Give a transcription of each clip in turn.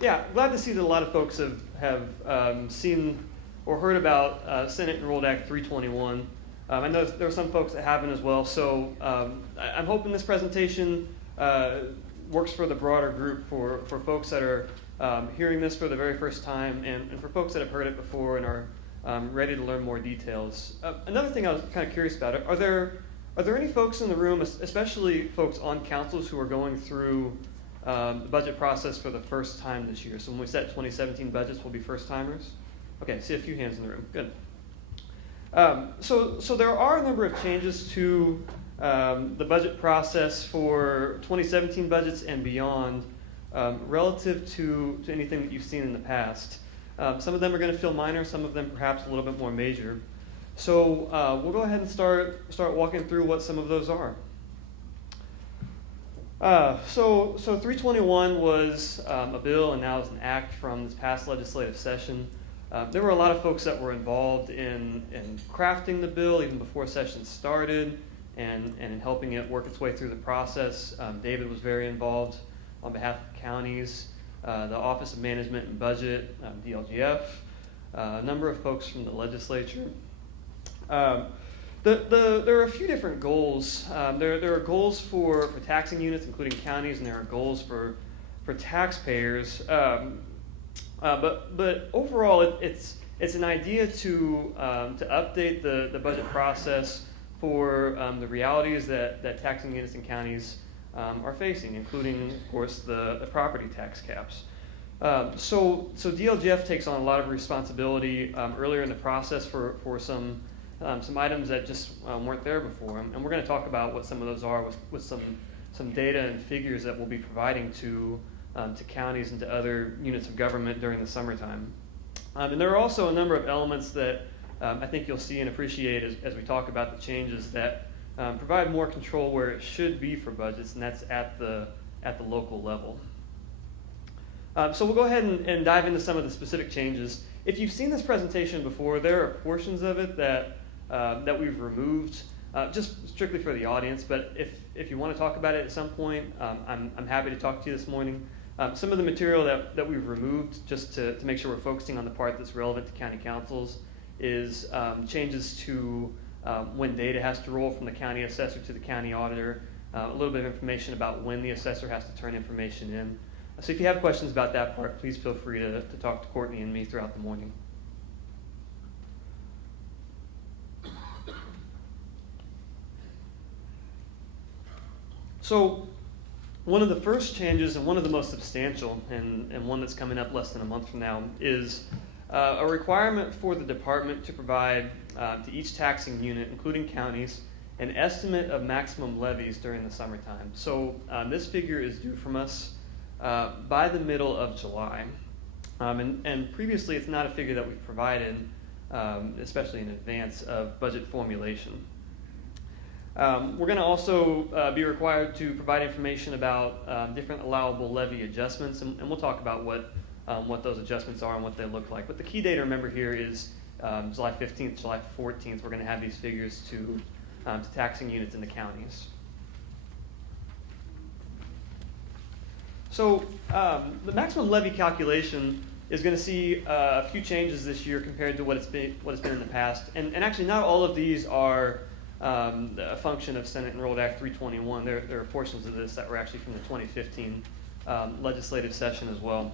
yeah, glad to see that a lot of folks have seen or heard about Senate Enrolled Act 321. I know there are some folks that haven't as well, so I'm hoping this presentation works for the broader group, for folks that are hearing this for the very first time, and for folks that have heard it before and are ready to learn more details. Another thing I was kind of curious about, are there any folks in the room, especially folks on councils, who are going through the budget process for the first time this year? So when we set 2017 budgets, we'll be first timers? Okay, I see a few hands in the room. Good. So there are a number of changes to the budget process for 2017 budgets and beyond relative to anything that you've seen in the past. Some of them are going to feel minor, some of them perhaps a little bit more major. So we'll go ahead and start walking through what some of those are. So 321 was a bill, and now is an act from this past legislative session. There were a lot of folks that were involved in crafting the bill even before session started, and in helping it work its way through the process. David was very involved on behalf of counties, the Office of Management and Budget, DLGF, a number of folks from the legislature. There are a few different goals. There are goals for taxing units, including counties, and there are goals for taxpayers. But overall, it's an idea to update the budget process for the realities that taxing units and counties are facing, including, of course, the property tax caps. So DLGF takes on a lot of responsibility earlier in the process for some items that just weren't there before, and we're going to talk about what some of those are with some data and figures that we'll be providing to counties and to other units of government during the summertime. And there are also a number of elements that I think you'll see and appreciate as we talk about the changes that provide more control where it should be for budgets, and that's at the local level. So we'll go ahead and dive into some of the specific changes. If you've seen this presentation before, there are portions of it that we've removed, just strictly for the audience. But if you want to talk about it at some point, I'm happy to talk to you this morning. Some of the material that we've removed, just to make sure we're focusing on the part that's relevant to county councils, is changes to when data has to roll from the county assessor to the county auditor, a little bit of information about when the assessor has to turn information in. So if you have questions about that part, please feel free to talk to Courtney and me throughout the morning. So one of the first changes, and one of the most substantial, and one that's coming up less than a month from now, is a requirement for the department to provide to each taxing unit, including counties, an estimate of maximum levies during the summertime. So this figure is due from us by the middle of July. And previously, it's not a figure that we've provided, especially in advance of budget formulation. We're going to also be required to provide information about different allowable levy adjustments, and we'll talk about what those adjustments are and what they look like. But the key date to remember here is July 15th, July 14th. We're going to have these figures to taxing units in the counties. So the maximum levy calculation is going to see a few changes this year compared to what it's been in the past. And actually, not all of these are a function of Senate Enrolled Act 321. There are portions of this that were actually from the 2015 legislative session as well.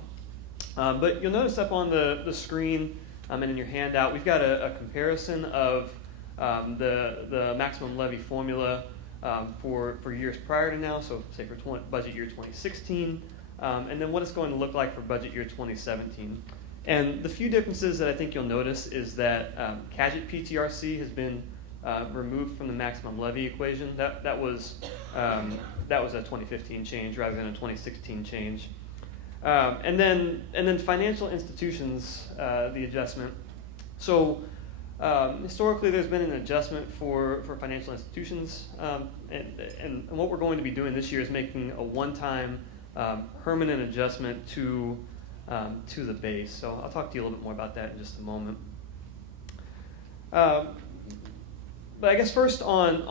But you'll notice up on the screen and in your handout, we've got a comparison of the maximum levy formula for years prior to now, so say for budget year 2016, and then what it's going to look like for budget year 2017. And the few differences that I think you'll notice is that Cadget PTRC has been removed from the maximum levy equation. That was a 2015 change rather than a 2016 change. And then financial institutions, the adjustment. So historically, there's been an adjustment for financial institutions, and what we're going to be doing this year is making a one-time permanent adjustment to the base. So I'll talk to you a little bit more about that in just a moment. But I guess first on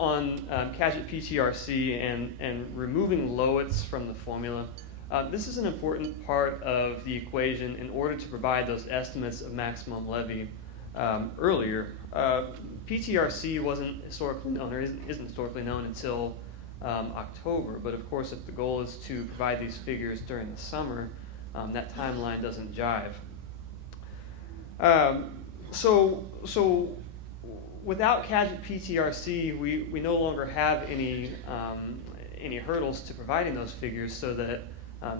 Cadget PTRC and removing lowits from the formula. This is an important part of the equation in order to provide those estimates of maximum levy earlier. PTRC wasn't historically known, or isn't historically known until October, but of course if the goal is to provide these figures during the summer, that timeline doesn't jive. So without PTRC, we no longer have any hurdles to providing those figures so that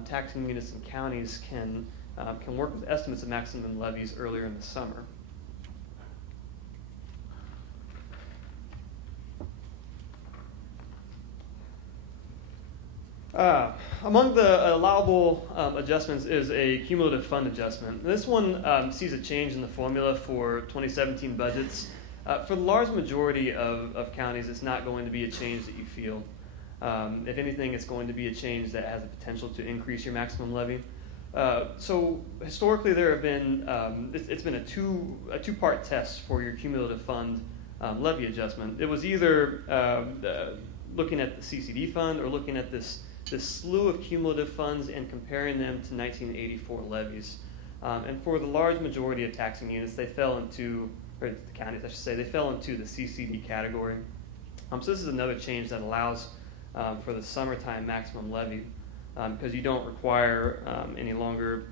taxing units and counties can work with estimates of maximum levies earlier in the summer. Among the allowable adjustments is a cumulative fund adjustment. This one sees a change in the formula for 2017 budgets. For the large majority of counties, it's not going to be a change that you feel. If anything, it's going to be a change that has the potential to increase your maximum levy. So historically, there have been it's been a two-part test for your cumulative fund levy adjustment. It was either looking at the CCD fund or looking at this slew of cumulative funds and comparing them to 1984 levies. And for the large majority of taxing units, they fell into, or the counties, I should say, they fell into the CCD category. So this is another change that allows for the summertime maximum levy because you don't require any longer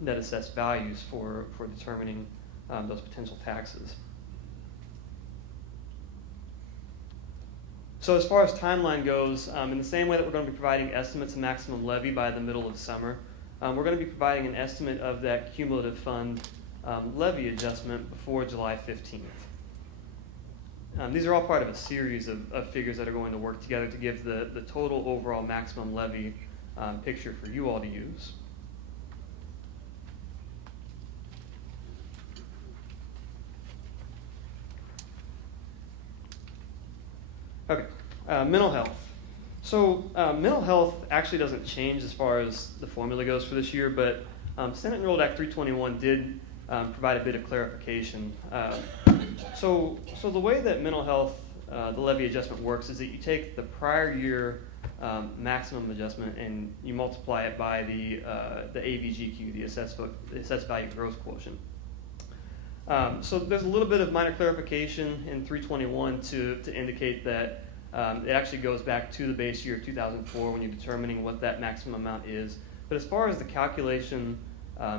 net assessed values for determining those potential taxes. So as far as timeline goes, in the same way that we're going to be providing estimates of maximum levy by the middle of summer, we're going to be providing an estimate of that cumulative fund levy adjustment before July 15th. These are all part of a series of figures that are going to work together to give the total overall maximum levy picture for you all to use. Okay, mental health. So mental health actually doesn't change as far as the formula goes for this year, but Senate Enrolled Act 321 did provide a bit of clarification. So the way that mental health, the levy adjustment works is that you take the prior year maximum adjustment and you multiply it by the AVGQ, the assessed value growth quotient. So there's a little bit of minor clarification in 321 to indicate that it actually goes back to the base year of 2004 when you're determining what that maximum amount is. But as far as the calculation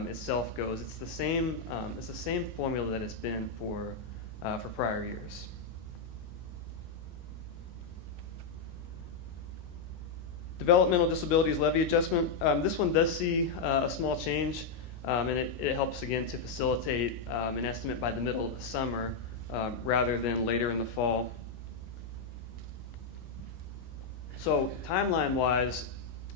itself goes, it's the same formula that it's been for prior years. Developmental disabilities levy adjustment. This one does see a small change, and it helps again to facilitate an estimate by the middle of the summer rather than later in the fall. So timeline-wise,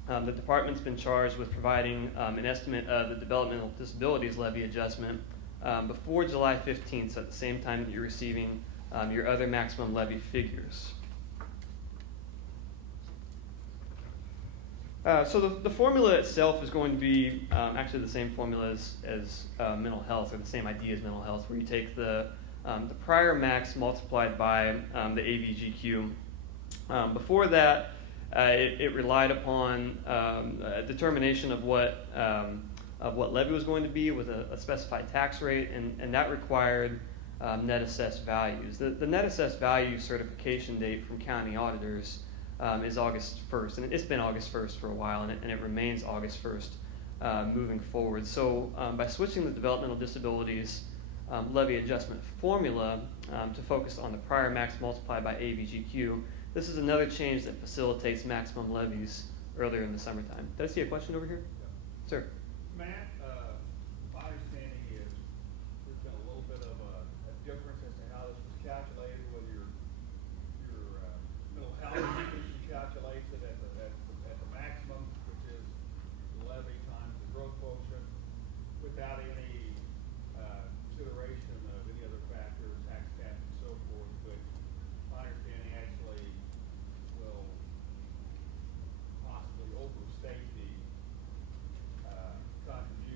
the department's been charged with providing an estimate of the developmental disabilities levy adjustment before July 15th, so at the same time that you're receiving your other maximum levy figures. So the formula itself is going to be actually the same formula as mental health, or the same idea as mental health, where you take the prior max multiplied by the AVGQ. Before that, it relied upon a determination of what levy was going to be with a specified tax rate, and that required net assessed values. The net assessed value certification date from county auditors is August 1st, and it's been August 1st for a while, and it remains August 1st moving forward. So by switching the developmental disabilities levy adjustment formula to focus on the prior max multiplied by AVGQ, this is another change that facilitates maximum levies earlier in the summertime. Did I see a question over here? Yeah. Sir? Matt, my understanding is there's been a little bit of a difference as to how this was calculated, whether your mental health calculates it at the maximum, which is the levy times the growth quotient, without any consideration of any other factors, tax cap and so forth, which my understanding actually will possibly overstate the contribution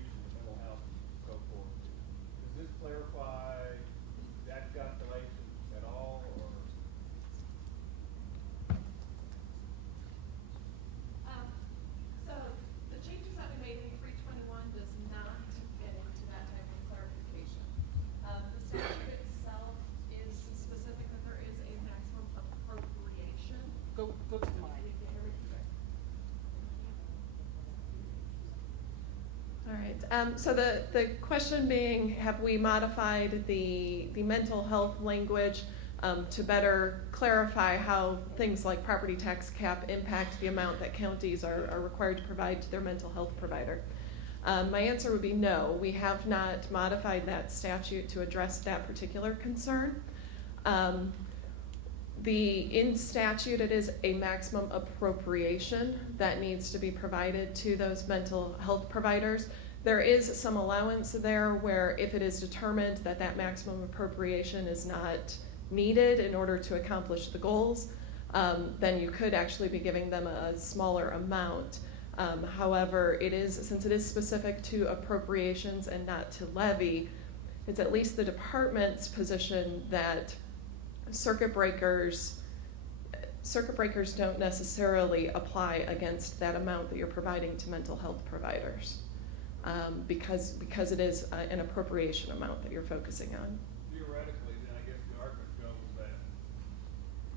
All right. So the question being, have we modified the mental health language to better clarify how things like property tax cap impact the amount that counties are required to provide to their mental health provider? My answer would be no. We have not modified that statute to address that particular concern. In statute, it is a maximum appropriation that needs to be provided to those mental health providers. There is some allowance there where if it is determined that that maximum appropriation is not needed in order to accomplish the goals, then you could actually be giving them a smaller amount. However, since it is specific to appropriations and not to levy, it's at least the department's position that circuit breakers don't necessarily apply against that amount that you're providing to mental health providers, because it is an appropriation amount that you're focusing on. Theoretically, then I guess the argument goes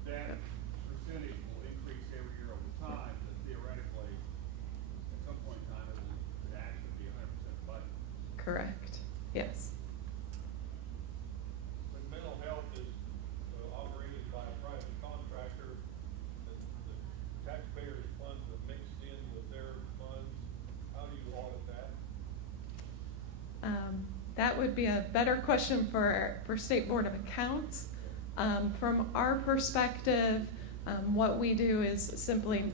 that percentage will increase every year over time, but theoretically, at some point in time, it would actually be 100% budget. Correct. Yes. When mental health is operated by a private contractor, the taxpayers' funds are mixed in with their funds, how do you audit that? That would be a better question for State Board of Accounts. From our perspective, what we do is simply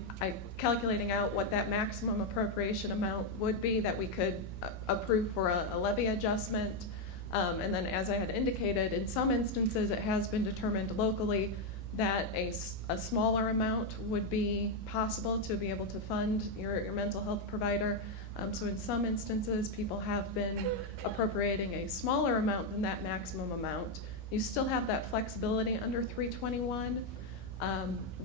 calculating out what that maximum appropriation amount would be that we could approve for a levy adjustment. And then, as I had indicated, in some instances it has been determined locally that a smaller amount would be possible to be able to fund your mental health provider. So in some instances, people have been appropriating a smaller amount than that maximum amount. You still have that flexibility under 321,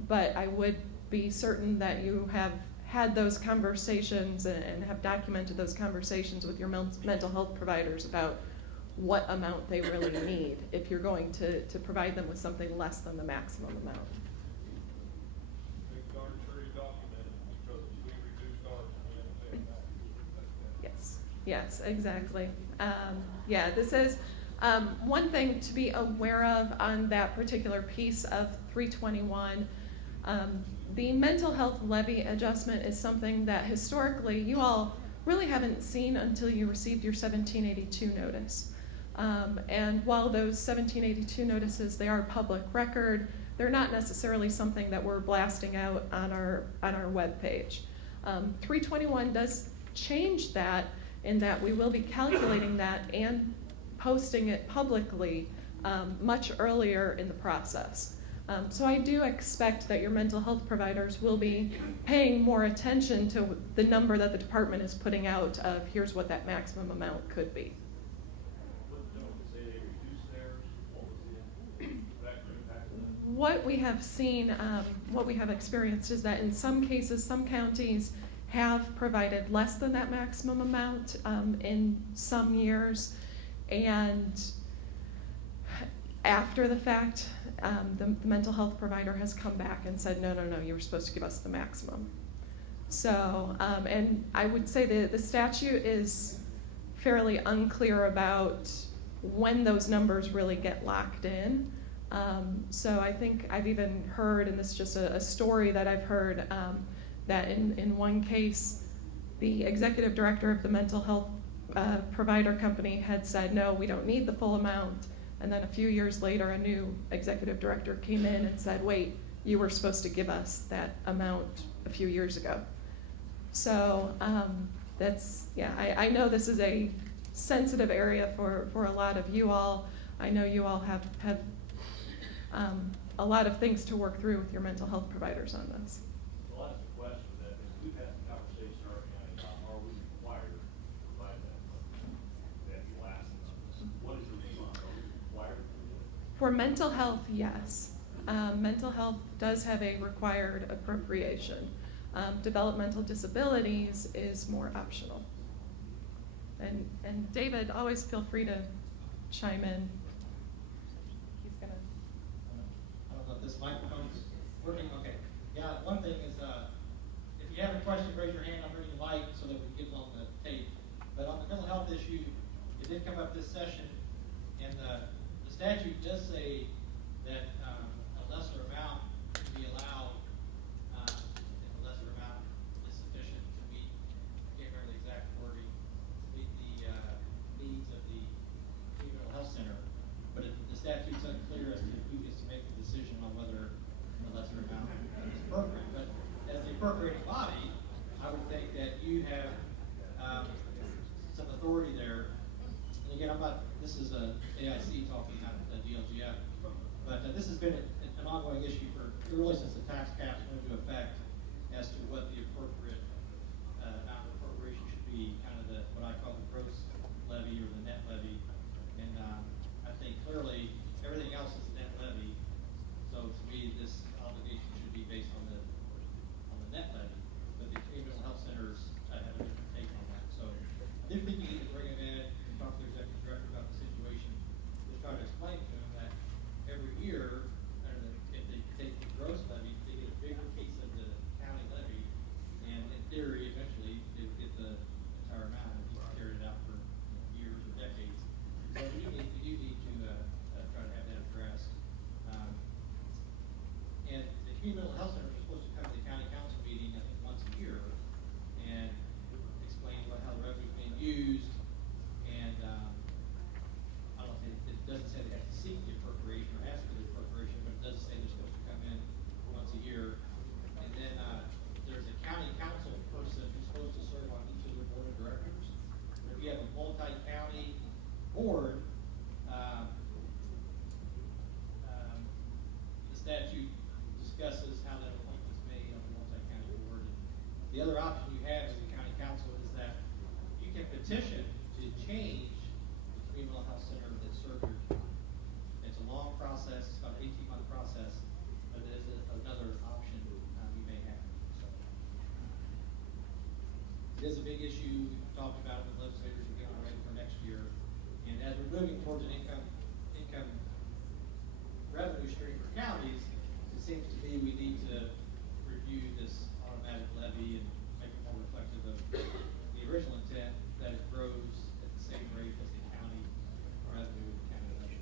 but I would be certain that you have had those conversations and have documented those conversations with your mental health providers about what amount they really need if you're going to provide them with something less than the maximum amount. Make darn sure you document it, because we reduced ours and we haven't paid back. Yes, exactly. Yeah, this is one thing to be aware of on that particular piece of 321. The mental health levy adjustment is something that historically you all really haven't seen until you received your 1782 notice. And while those 1782 notices, they are public record, they're not necessarily something that we're blasting out on our webpage. 321 does change that in that we will be calculating that and posting it publicly much earlier in the process. So I do expect that your mental health providers will be paying more attention to the number that the department is putting out of here's what that maximum amount could be. What we have seen, what we have experienced is that in some cases, some counties have provided less than that maximum amount in some years, and after the fact, the mental health provider has come back and said, no, you were supposed to give us the maximum. So, and I would say that the statute is fairly unclear about when those numbers really get locked in. So I think I've even heard, and this is just a story that I've heard, that in one case, the executive director of the mental health provider company had said, no, we don't need the full amount. And then a few years later, a new executive director came in and said, wait, you were supposed to give us that amount a few years ago. So that's, yeah, I know this is a sensitive area for a lot of you all. I know you all have a lot of things to work through with your mental health providers on this. Well, that's the question that we've had the conversation already about, are we required to provide that last numbers? What is the response? Are we required to do it? For mental health, yes. Mental health does have a required appropriation. Developmental disabilities is more optional. And David, always feel free to chime in. He's gonna. I don't know if this microphone's working. Okay. Yeah, one thing is, if you have a question, raise your hand. I'm reading light so that we get on the tape. But did come up this session, and the statute does say that a lesser amount can be allowed if the lesser amount is sufficient to meet, I can't remember the exact wording, meet the needs of the community mental health center. But if the statute's unclear as to who gets to make the decision on whether the lesser amount is appropriate. But as the appropriating body, I would think that you have some authority there. And again, this is a AIC talking, not a DLGF. But this has been an ongoing issue really since the tax caps went into effect as to what the appropriate amount of appropriation should be, kind of what I call the gross levy or the net levy. And I think clearly everything else is net levy. So to me, this obligation should be based on the net levy. But the community mental health centers have a different take on that. So I do think you need to bring them in and talk to the executive director about the situation. Just try to explain to them that every year, if they take the gross levy, they get a bigger piece of the county levy, and in theory, eventually, they would get the entire amount and just carry it out for years or decades. So you need to try to have that addressed. And the community mental health centers are supposed to come to the county council meeting, I think, once a year, and explain how the revenue is being used. And I don't know if it doesn't say they have to seek the appropriation or ask for the appropriation, but it does say they're supposed to come in once a year. And then there's a county council person who's supposed to serve on each of the board of directors. If you have a multi-county board, the statute discusses how that appointment is made on the multi-county board. The other option you have as a county council is that you can petition to change the community mental health center that serves your county. It's a long process, it's about an 18-month process, but it is another option you may have. So, it is a big issue. We've talked about it with legislators again already for next year. And as we're moving towards an income revenue stream for counties, it seems to me we need to review this automatic levy and make it more reflective of the original intent, that it grows at the same rate as the county revenue and county levy.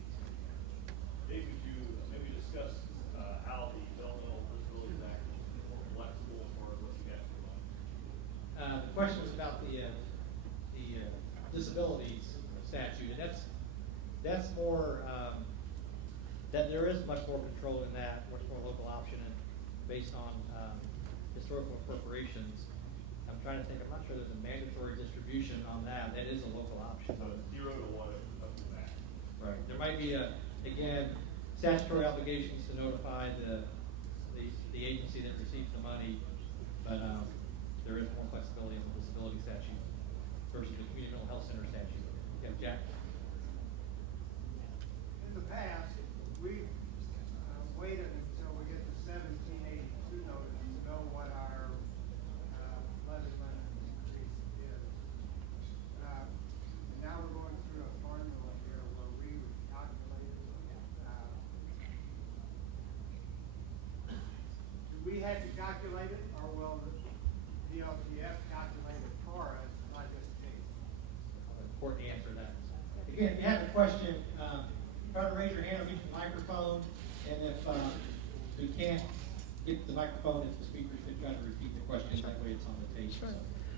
Dave, could you maybe discuss how the Developmental Disabilities Act is more flexible as far as what you guys do on? The question was about the disabilities statute, and that's more that there is much more control in that, much more local option, and based on historical appropriations. I'm trying to think. I'm not sure there's a mandatory distribution on that. That is a local option. So it's 0 to 1 up to that. Right. There might be again statutory obligations to notify the agency that receives the money, but there is more flexibility in the disability statute versus the community mental health center statute. Yeah, Jack. In the past, we waited until we get the 1782 notice to know what our levy limit increase is. And now we're going through a formula here where we calculate. Do we have to calculate it, or will the DLGF calculate it for us, not just me? Courtney answer that. Again, if you have a question, try to raise your hand or get the microphone, and if we can't get the microphone, if the speakers could try to repeat the question, that way it's on the tape. Sure.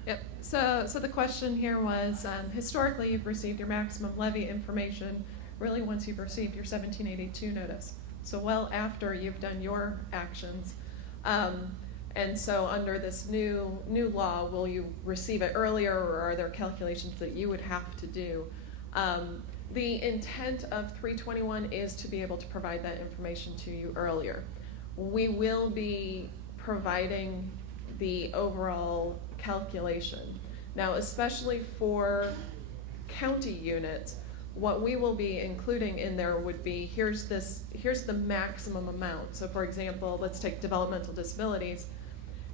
Yep. So the question here was, historically, you've received your maximum levy information really once you've received your 1782 notice. So well after you've done your actions. And so under this new law, will you receive it earlier, or are there calculations that you would have to do? The intent of 321 is to be able to provide that information to you earlier. We will be providing the overall calculation. Now, especially for county units, what we will be including in there would be, here's the maximum amount. So for example, let's take developmental disabilities.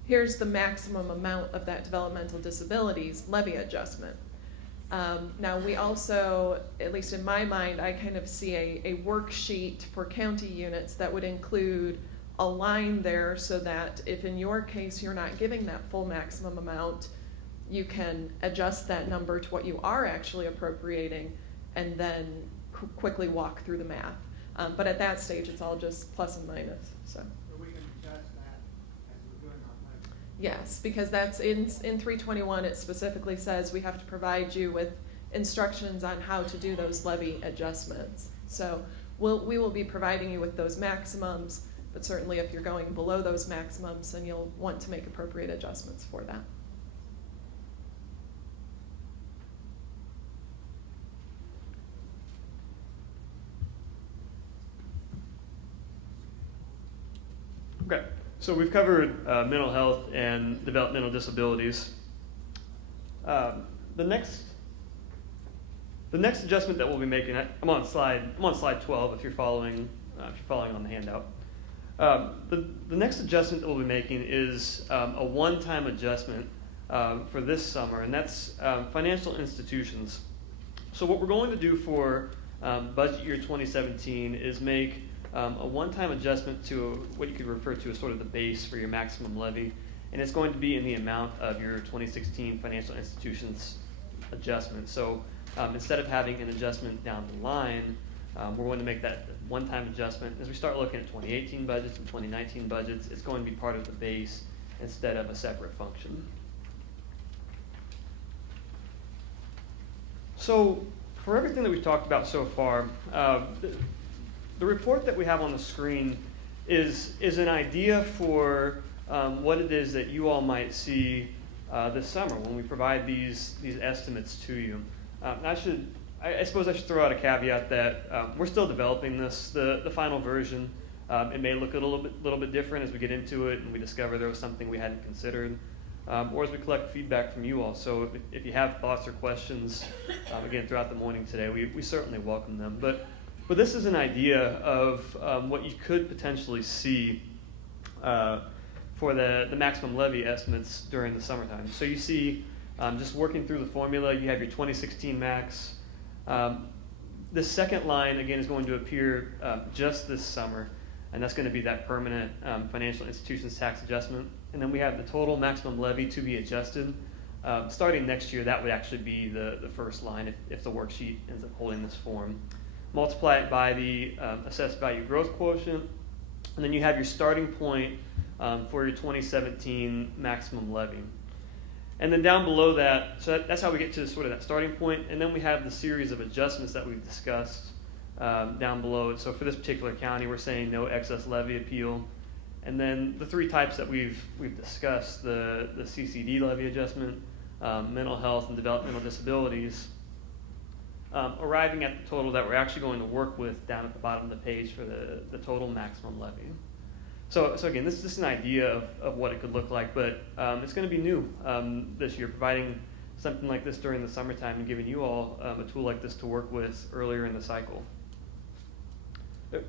Here's the maximum amount of that developmental disabilities levy adjustment. Now we also, at least in my mind, I kind of see a worksheet for county units that would include a line there so that if in your case you're not giving that full maximum amount, you can adjust that number to what you are actually appropriating and then quickly walk through the math. But at that stage, it's all just plus and minus, so. So we can adjust that as we're doing our budget. Yes, because that's in 321, it specifically says we have to provide you with instructions on how to do those levy adjustments. So we will be providing you with those maximums, but certainly if you're going below those maximums, then you'll want to make appropriate adjustments for that. Okay, so we've covered mental health and developmental disabilities. The next adjustment that we'll be making, I'm on slide 12 if you're following on the handout. The next adjustment that we'll be making is a one-time adjustment for this summer, and that's financial institutions. So what we're going to do for budget year 2017 is make a one-time adjustment to what you could refer to as sort of the base for your maximum levy, and it's going to be in the amount of your 2016 financial institutions adjustment. So instead of having an adjustment down the line, we're going to make that one-time adjustment. As we start looking at 2018 budgets and 2019 budgets, it's going to be part of the base instead of a separate function. So for everything that we've talked about so far, the report that we have on the screen is an idea for what it is that you all might see this summer when we provide these estimates to you. I suppose I should throw out a caveat that we're still developing this. The final version, it may look a little bit different as we get into it and we discover there was something we hadn't considered, or as we collect feedback from you all. So if you have thoughts or questions, again, throughout the morning today, we certainly welcome them. But this is an idea of what you could potentially see for the maximum levy estimates during the summertime. So you see, just working through the formula, you have your 2016 max. The second line, again, is going to appear just this summer, and that's going to be that permanent financial institutions tax adjustment. And then we have the total maximum levy to be adjusted. Starting next year, that would actually be the first line if the worksheet ends up holding this form. Multiply it by the assessed value growth quotient, and then you have your starting point for your 2017 maximum levy. And then down below that, so that's how we get to sort of that starting point, and then we have the series of adjustments that we've discussed down below. So for this particular county, we're saying no excess levy appeal. And then the three types that we've discussed, the CCD levy adjustment, mental health, and developmental disabilities, arriving at the total that we're actually going to work with down at the bottom of the page for the total maximum levy. So again, this is just an idea of what it could look like, but it's going to be new this year, providing something like this during the summertime and giving you all a tool like this to work with earlier in the cycle.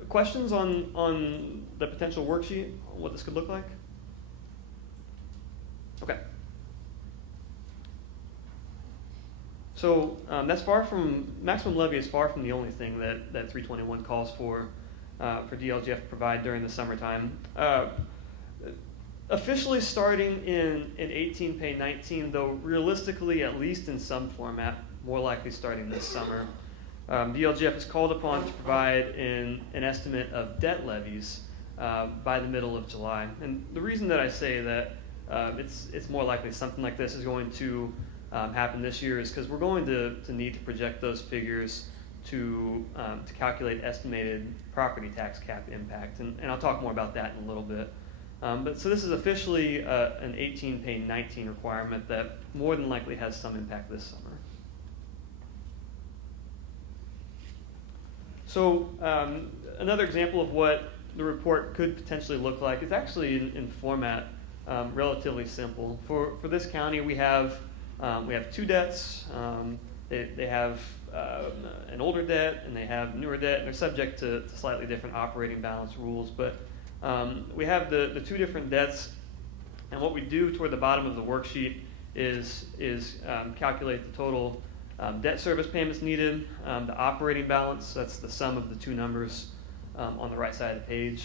Questions on the potential worksheet, what this could look like? Okay. So that's far from, maximum levy is far from the only thing that 321 calls for DLGF to provide during the summertime. Officially starting in 18 pay 19, though realistically, at least in some format, more likely starting this summer, DLGF is called upon to provide an estimate of debt levies by the middle of July. And the reason that I say that it's more likely something like this is going to happen this year is because we're going to need to project those figures to calculate estimated property tax cap impact. And I'll talk more about that in a little bit. But so this is officially an 18 pay 19 requirement that more than likely has some impact this summer. So another example of what the report could potentially look like is actually in format relatively simple. For this county, we have two debts. They have an older debt and they have newer debt, and they're subject to slightly different operating balance rules. But we have the two different debts, and what we do toward the bottom of the worksheet is calculate the total debt service payments needed, the operating balance, that's the sum of the two numbers on the right side of the page.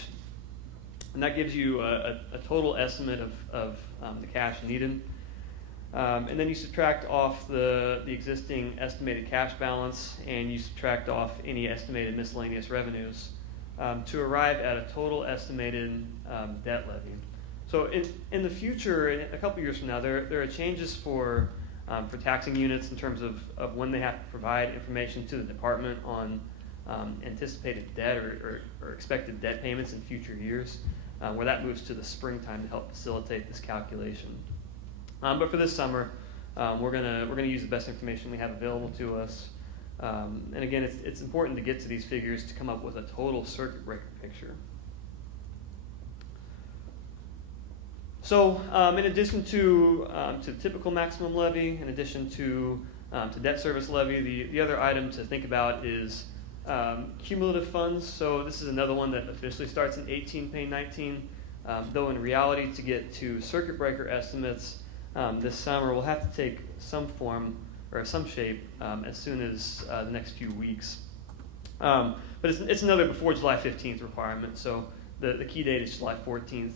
And that gives you a total estimate of the cash needed. And then you subtract off the existing estimated cash balance, and you subtract off any estimated miscellaneous revenues to arrive at a total estimated debt levy. So in the future, in a couple years from now, there are changes for taxing units in terms of when they have to provide information to the department on anticipated debt or expected debt payments in future years, where that moves to the springtime to help facilitate this calculation. But for this summer, we're gonna use the best information we have available to us. And again, it's important to get to these figures to come up with a total circuit breaker picture. So, in addition to the typical maximum levy, in addition to debt service levy, the other item to think about is cumulative funds. So this is another one that officially starts in 18, pay 19. Though in reality, to get to circuit breaker estimates this summer, we'll have to take some form or some shape as soon as the next few weeks. But it's another before July 15th requirement. So the key date is July 14th.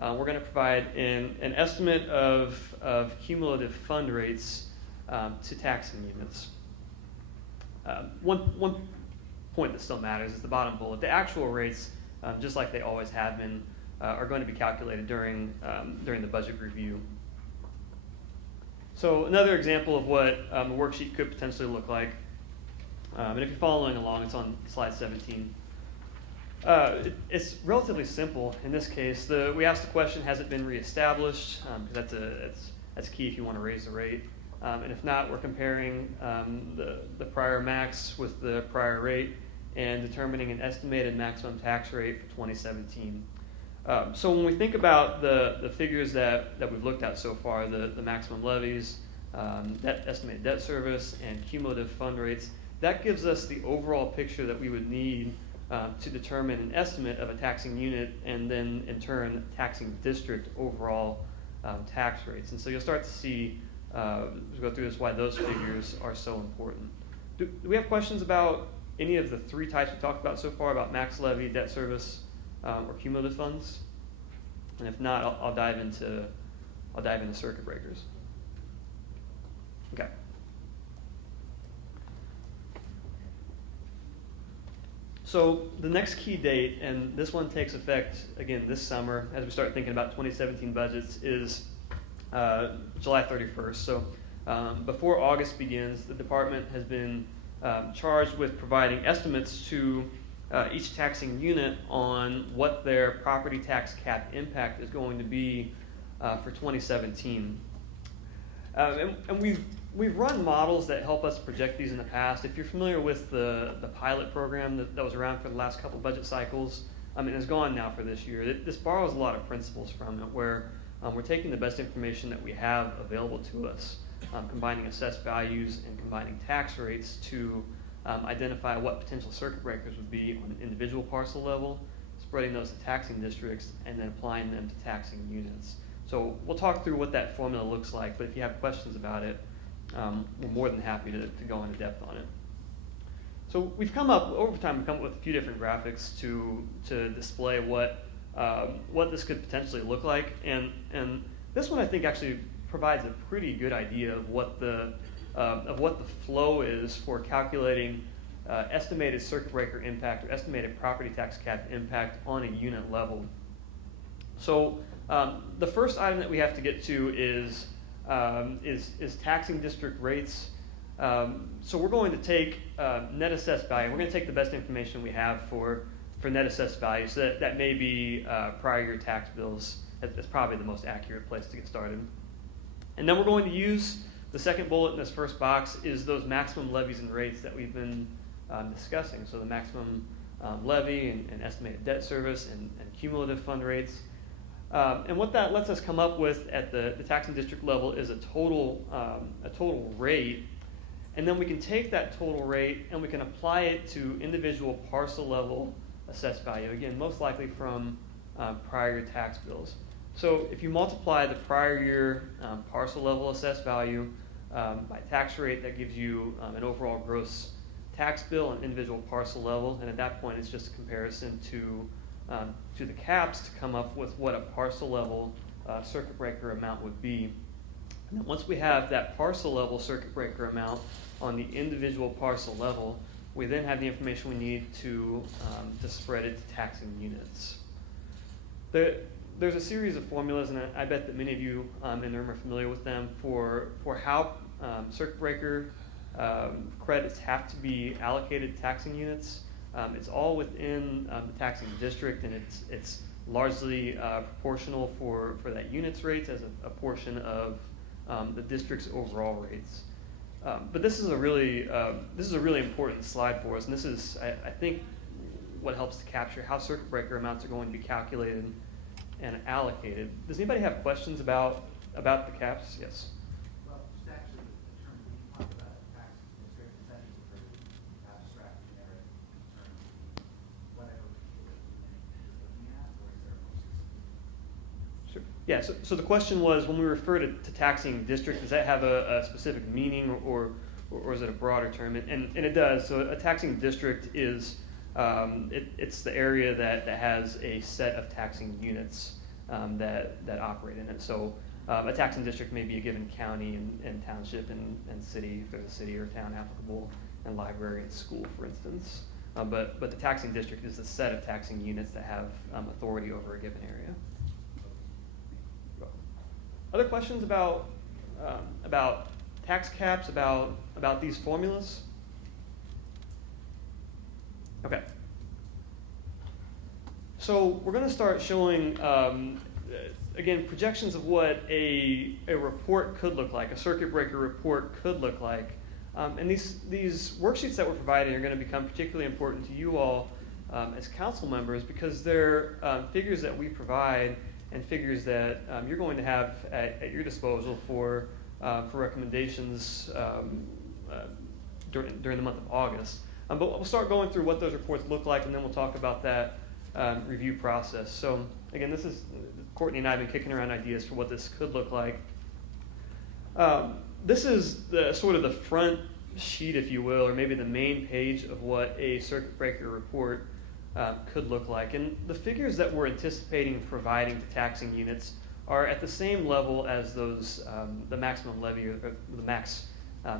We're going to provide an estimate of cumulative fund rates to taxing units. One point that still matters is the bottom bullet. The actual rates, just like they always have been, are going to be calculated during the budget review. So another example of what a worksheet could potentially look like, and if you're following along, it's on slide 17. It's relatively simple in this case. We asked the question, has it been reestablished? Because that's key if you want to raise the rate. And if not, we're comparing the prior max with the prior rate and determining an estimated maximum tax rate for 2017. So when we think about the figures that we've looked at so far, the maximum levies, estimated debt service, and cumulative fund rates, that gives us the overall picture that we would need to determine an estimate of a taxing unit and then in turn taxing district overall tax rates. And so you'll start to see, as we go through this, why those figures are so important. Do we have questions about any of the three types we talked about so far, about max levy, debt service, or cumulative funds? And if not, I'll dive into circuit breakers. Okay. So the next key date, and this one takes effect again this summer as we start thinking about 2017 budgets, is July 31st. So before August begins, the department has been charged with providing estimates to each taxing unit on what their property tax cap impact is going to be for 2017. And we've run models that help us project these in the past. If you're familiar with the pilot program that was around for the last couple budget cycles, it's gone now for this year. This borrows a lot of principles from it, where we're taking the best information that we have available to us, combining assessed values and combining tax rates to identify what potential circuit breakers would be on an individual parcel level, spreading those to taxing districts, and then applying them to taxing units. So we'll talk through what that formula looks like, but if you have questions about it, we're more than happy to go into depth on it. So over time, we've come up with a few different graphics to display what this could potentially look like, and this one I think actually provides a pretty good idea of what the flow is for calculating estimated circuit breaker impact or estimated property tax cap impact on a unit level. So the first item that we have to get to is taxing district rates. So we're going to take net assessed value. We're going to take the best information we have for net assessed value. So that may be prior year tax bills. That's probably the most accurate place to get started. And then we're going to use the second bullet in this first box is those maximum levies and rates that we've been discussing. So the maximum levy and estimated debt service and cumulative fund rates. And what that lets us come up with at the taxing district level is a total rate. And then we can take that total rate and we can apply it to individual parcel level assessed value. Again, most likely from prior year tax bills. So if you multiply the prior year parcel level assessed value by tax rate, that gives you an overall gross tax bill on individual parcel level. And at that point, it's just a comparison to the caps to come up with what a parcel level circuit breaker amount would be. And then once we have that parcel level circuit breaker amount on the individual parcel level, we then have the information we need to spread it to taxing units. There's a series of formulas, and I bet that many of you in the room are familiar with them, for how circuit breaker credits have to be allocated to taxing units. It's all within the taxing district, and it's largely proportional for that unit's rates as a portion of the district's overall rates. But this is a really important slide for us, and this is, I think, what helps to capture how circuit breaker amounts are going to be calculated and allocated. Does anybody have questions about the caps? Yes. Well, just actually, the term when you talk about tax district, is that just pretty abstract, generic, in terms of whatever you're looking at, or is there a more specific? Sure. Yeah, so the question was, when we refer to taxing district, does that have a specific meaning, or is it a broader term? And it does. So a taxing district is, it's the area that has a set of taxing units that operate in it. So a taxing district may be a given county and township and city, if there's a city or town applicable, and library and school, for instance. But the taxing district is the set of taxing units that have authority over a given area. Other questions about tax caps, about these formulas? Okay. So we're going to start showing, again, projections of what a report could look like, a circuit breaker report could look like. And these worksheets that we're providing are going to become particularly important to you all as council members, because they're figures that we provide and figures that you're going to have at your disposal for recommendations during the month of August. But we'll start going through what those reports look like, and then we'll talk about that review process. So again, this is, Courtney and I have been kicking around ideas for what this could look like. This is the sort of the front sheet, if you will, or maybe the main page of what a circuit breaker report could look like. And the figures that we're anticipating providing to taxing units are at the same level as those, the maximum levy, or the max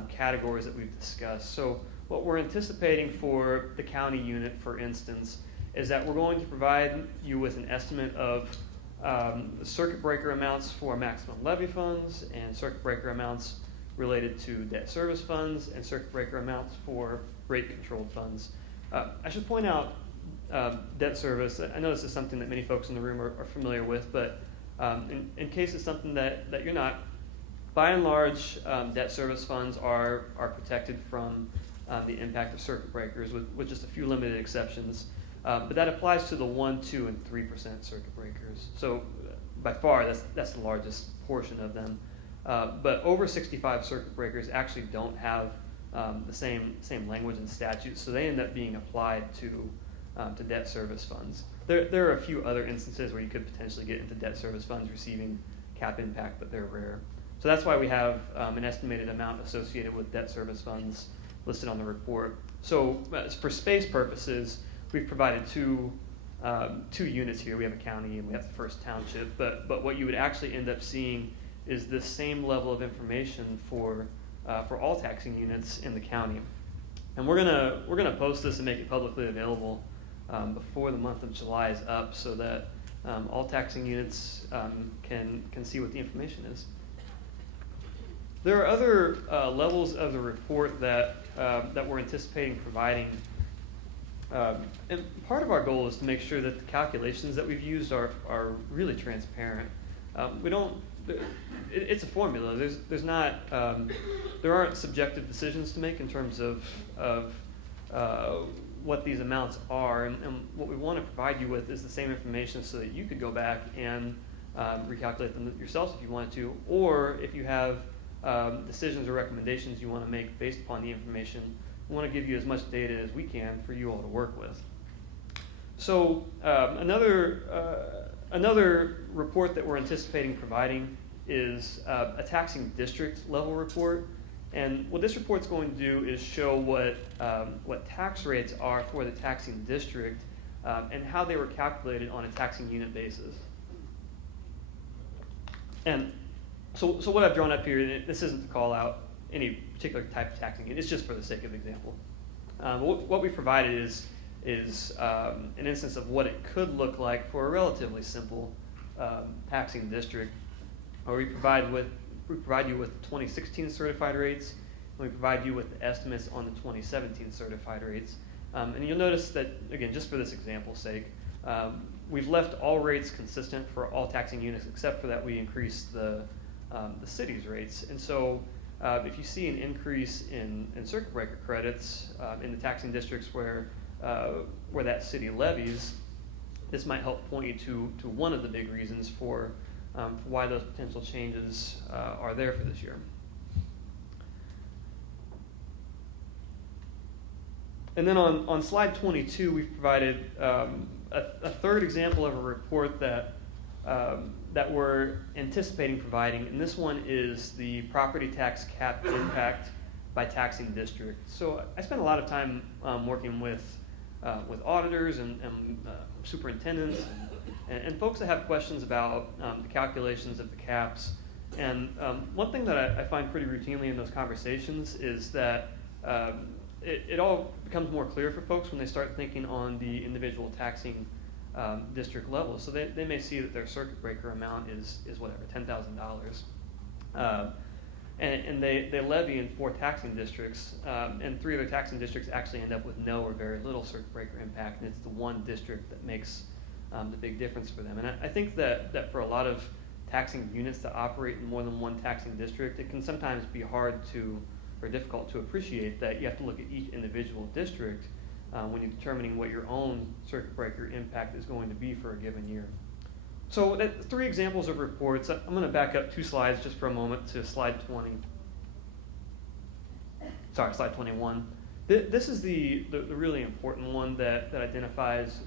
categories that we've discussed. So what we're anticipating for the county unit, for instance, is that we're going to provide you with an estimate of circuit breaker amounts for maximum levy funds, and circuit breaker amounts related to debt service funds, and circuit breaker amounts for rate controlled funds. I should point out debt service. I know this is something that many folks in the room are familiar with, but in case it's something that you're not, by and large, debt service funds are protected from the impact of circuit breakers, with just a few limited exceptions. But that applies to the 1%, 2%, and 3% circuit breakers. So by far, that's the largest portion of them. But over 65 circuit breakers actually don't have the same language in statute, so they end up being applied to debt service funds. There are a few other instances where you could potentially get into debt service funds receiving cap impact, but they're rare. So that's why we have an estimated amount associated with debt service funds listed on the report. So for space purposes, we've provided two units here. We have a county and we have the first township, but what you would actually end up seeing is this same level of information for all taxing units in the county. And we're gonna post this and make it publicly available before the month of July is up, so that all taxing units can see what the information is. There are other levels of the report that we're anticipating providing. And part of our goal is to make sure that the calculations that we've used are really transparent. It's a formula. There aren't subjective decisions to make in terms of what these amounts are, and what we want to provide you with is the same information so that you could go back and recalculate them yourselves if you wanted to, or if you have decisions or recommendations you want to make based upon the information. We want to give you as much data as we can for you all to work with. So another report that we're anticipating providing is a taxing district level report. And what this report's going to do is show what tax rates are for the taxing district and how they were calculated on a taxing unit basis. And So what I've drawn up here, and this isn't to call out any particular type of taxing, it's just for the sake of example. What we provided is an instance of what it could look like for a relatively simple taxing district, where we provide you with 2016 certified rates, and we provide you with estimates on the 2017 certified rates. And you'll notice that, again, just for this example's sake, we've left all rates consistent for all taxing units, except for that we increased the city's rates. And so if you see an increase in circuit breaker credits in the taxing districts where that city levies, this might help point you to one of the big reasons for why those potential changes are there for this year. And then on slide 22, we've provided a third example of a report that we're anticipating providing, and this one is the property tax cap impact by taxing district. So I spent a lot of time working with auditors and superintendents and folks that have questions about the calculations of the caps. And one thing that I find pretty routinely in those conversations is that it all becomes more clear for folks when they start thinking on the individual taxing district level. So they may see that their circuit breaker amount is whatever, $10,000. And they levy in 4 taxing districts, and 3 other taxing districts actually end up with no or very little circuit breaker impact, and it's the one district that makes the big difference for them. And I think that for a lot of taxing units that operate in more than one taxing district, it can sometimes be hard or difficult to appreciate that you have to look at each individual district when you're determining what your own circuit breaker impact is going to be for a given year. So that's 3 examples of reports. I'm going to back up 2 slides just for a moment to slide 21. This is the really important one that identifies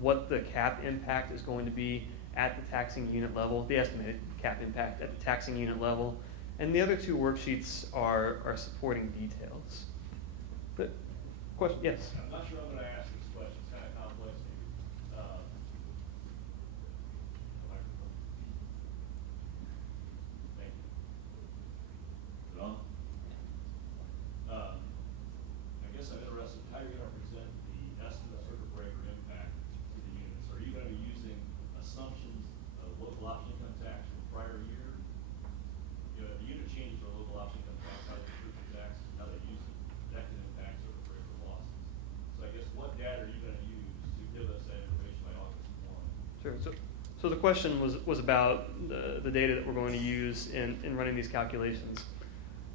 what the cap impact is going to be at the taxing unit level, the estimated cap impact at the taxing unit level. And the other 2 worksheets are supporting details. But, question? Yes? I'm not sure I'm going to ask this question. It's kind of complex. Thank you. Is it on? I guess I'm interested in how you're going to present the estimate of circuit breaker impact to the units. Are you going to be using assumptions of local option income tax from the prior year? You know, if the unit changes for local option income tax, how they treat the tax, how they use it, that can impact circuit breaker losses. So I guess what data are you going to use to give us that information by August 1? Sure. So the question was about the data that we're going to use in running these calculations.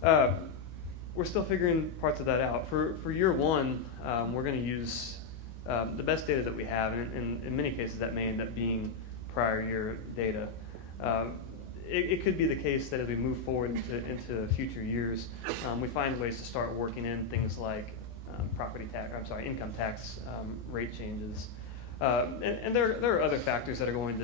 We're still figuring parts of that out. For year 1, we're going to use the best data that we have, and in many cases that may end up being prior year data. It could be the case that as we move forward into future years, we find ways to start working in things like income tax rate changes. And there are other factors that are going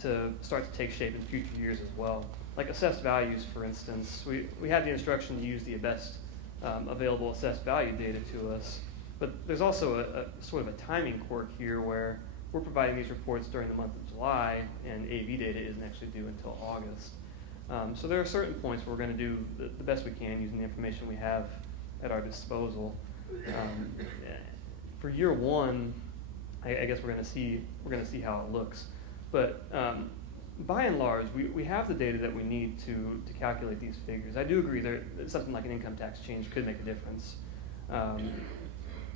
to start to take shape in future years as well. Like assessed values, for instance. We have the instruction to use the best available assessed value data to us. But there's also a sort of a timing quirk here where we're providing these reports during the month of July, and AV data isn't actually due until August. So there are certain points where we're going to do the best we can using the information we have at our disposal. For year 1, I guess we're going to see how it looks. But by and large, we have the data that we need to calculate these figures. I do agree that something like an income tax change could make a difference. Do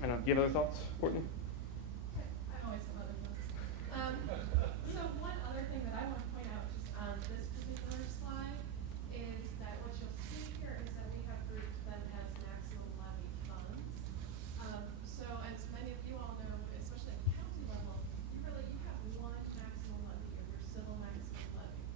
you have other thoughts, Courtney? I always have other thoughts. So one other thing that I want to point out just on this particular slide is that what you'll see here is that we have grouped them as maximum levy funds. So as many of you all know, especially at the county level, you have one maximum levy, or your civil maximum levy.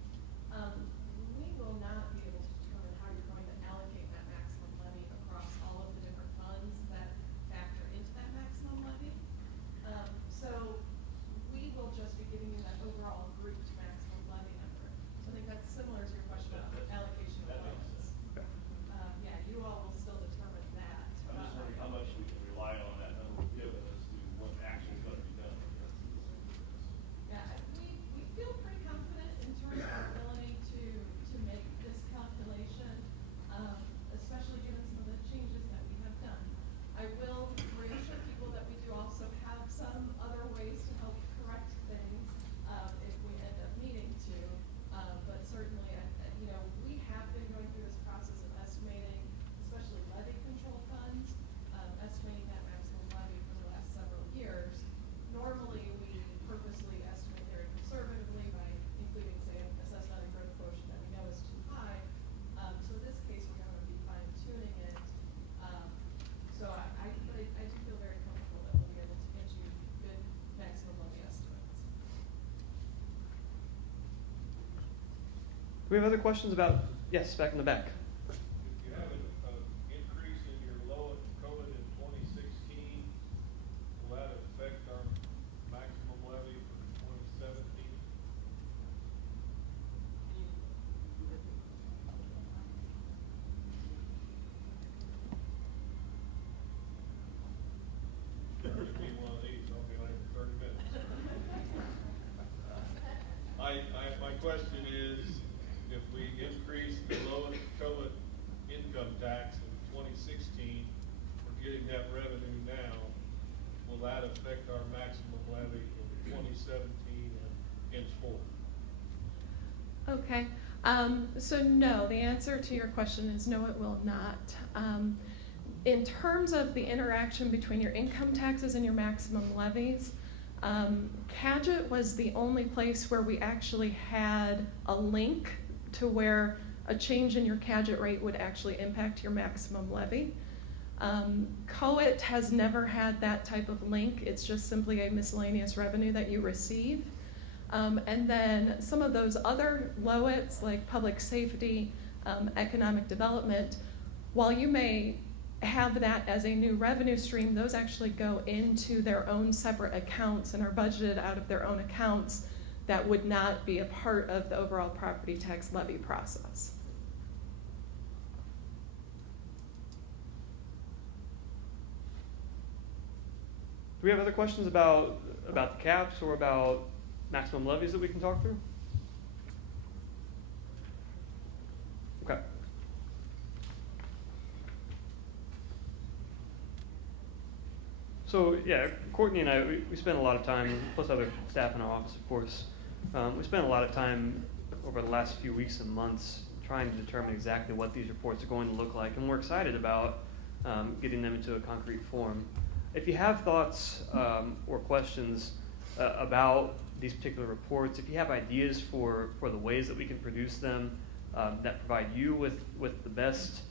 We will not be able to determine how you're going to allocate that maximum levy across all of the different funds that factor into that maximum levy. So we will just be giving you we have other questions about, yes, back in the back? If you have an increase in your low COVID in 2016, will that affect our maximum levy for 2017? Give me one of these, I'll be like 30 minutes. My question is, if we increase the low COVID income tax in 2016, we're getting that revenue now, will that affect our maximum levy in 2017 and henceforth? Okay, so no, the answer to your question is no, it will not. In terms of the interaction between your income taxes and your maximum levies, Cadget was the only place where we actually had a link to where a change in your Cadget rate would actually impact your maximum levy. COIT has never had that type of link. It's just simply a miscellaneous revenue that you receive. And then some of those other LOITs, like public safety, economic development, while you may have that as a new revenue stream, those actually go into their own separate accounts and are budgeted out of their own accounts that would not be a part of the overall property tax levy process. Do we have other questions about the caps or about maximum levies that we can talk through? Okay. So yeah, Courtney and I, we spent a lot of time, plus other staff in our office, of course. We spent a lot of time over the last few weeks and months trying to determine exactly what these reports are going to look like, and we're excited about getting them into a concrete form. If you have thoughts or questions about these particular reports, if you have ideas for the ways that we can produce them that provide you with the best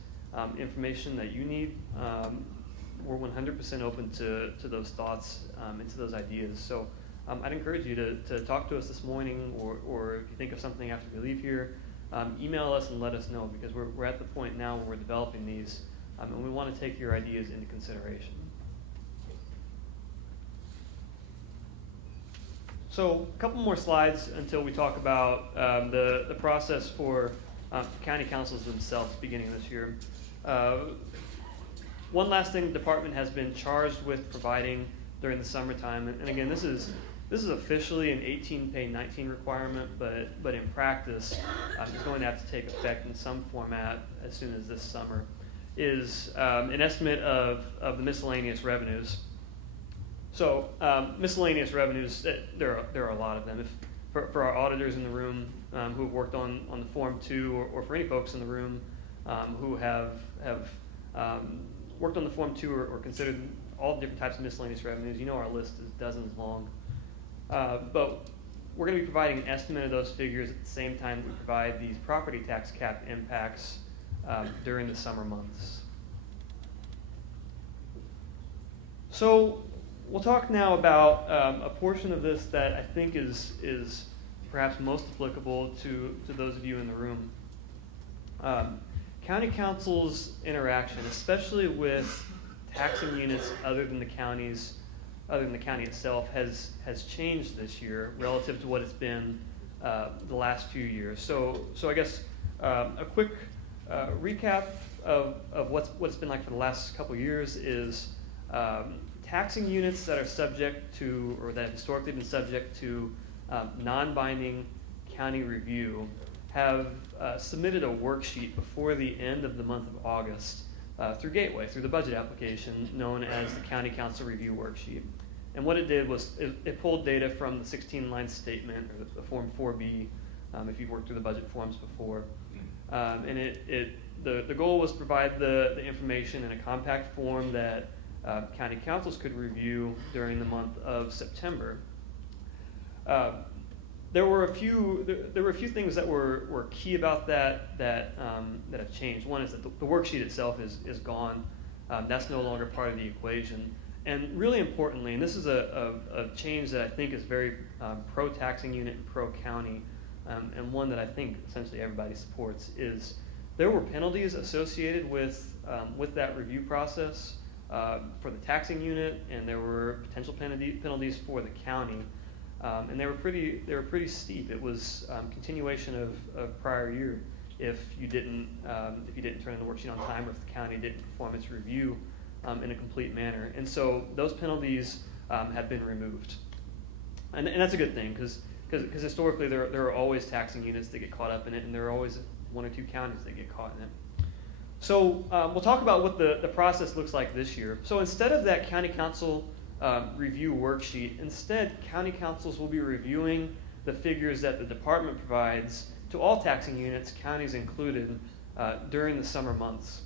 information that you need, we're 100% open to those thoughts and to those ideas. So I'd encourage you to talk to us this morning, or if you think of something after we leave here, email us and let us know, because we're at the point now where we're developing these, and we want to take your ideas into consideration. So a couple more slides until we talk about the process for county councils themselves beginning this year. One last thing the department has been charged with providing during the summertime, and again, this is officially an 18-pay 19 requirement, but in practice, it's going to have to take effect in some format as soon as this summer, is an estimate of the miscellaneous revenues. So miscellaneous revenues, there are a lot of them. For our auditors in the room who have worked on the Form 2, or for any folks in the room who have worked on the Form 2 or considered all the different types of miscellaneous revenues, you know our list is dozens long. But we're going to be providing an estimate of those figures at the same time we provide these property tax cap impacts during the summer months. So we'll talk now about a portion of this that I think is perhaps most applicable to those of you in the room. County council's interaction, especially with taxing units other than the county itself, has changed this year relative to what it's been the last few years. So I guess a quick recap of what's it's been like for the last couple of years is taxing units that are subject to, or that have historically been subject to non-binding county review have submitted a worksheet before the end of the month of August through Gateway, through the budget application known as the County Council Review Worksheet. And what it did was it pulled data from the 16-line statement, or the Form 4B, if you've worked through the budget forms before. And the goal was to provide the information in a compact form that county councils could review during the month of September. There were a few things that were key about that have changed. One is that the worksheet itself is gone. That's no longer part of the equation. And really importantly, and this is a change that I think is very pro-taxing unit and pro-county, and one that I think essentially everybody supports, is there were penalties associated with that review process for the taxing unit, and there were potential penalties for the county, and they were pretty steep. It was continuation of prior year if you didn't turn in the worksheet on time, or if the county didn't perform its review in a complete manner. And so those penalties have been removed, and that's a good thing, because historically there are always taxing units that get caught up in it, and there are always one or two counties that get caught in it. So we'll talk about what the process looks like this year. So instead of that county council review worksheet, instead county councils will be reviewing the figures that the department provides to all taxing units, counties included, during the summer months.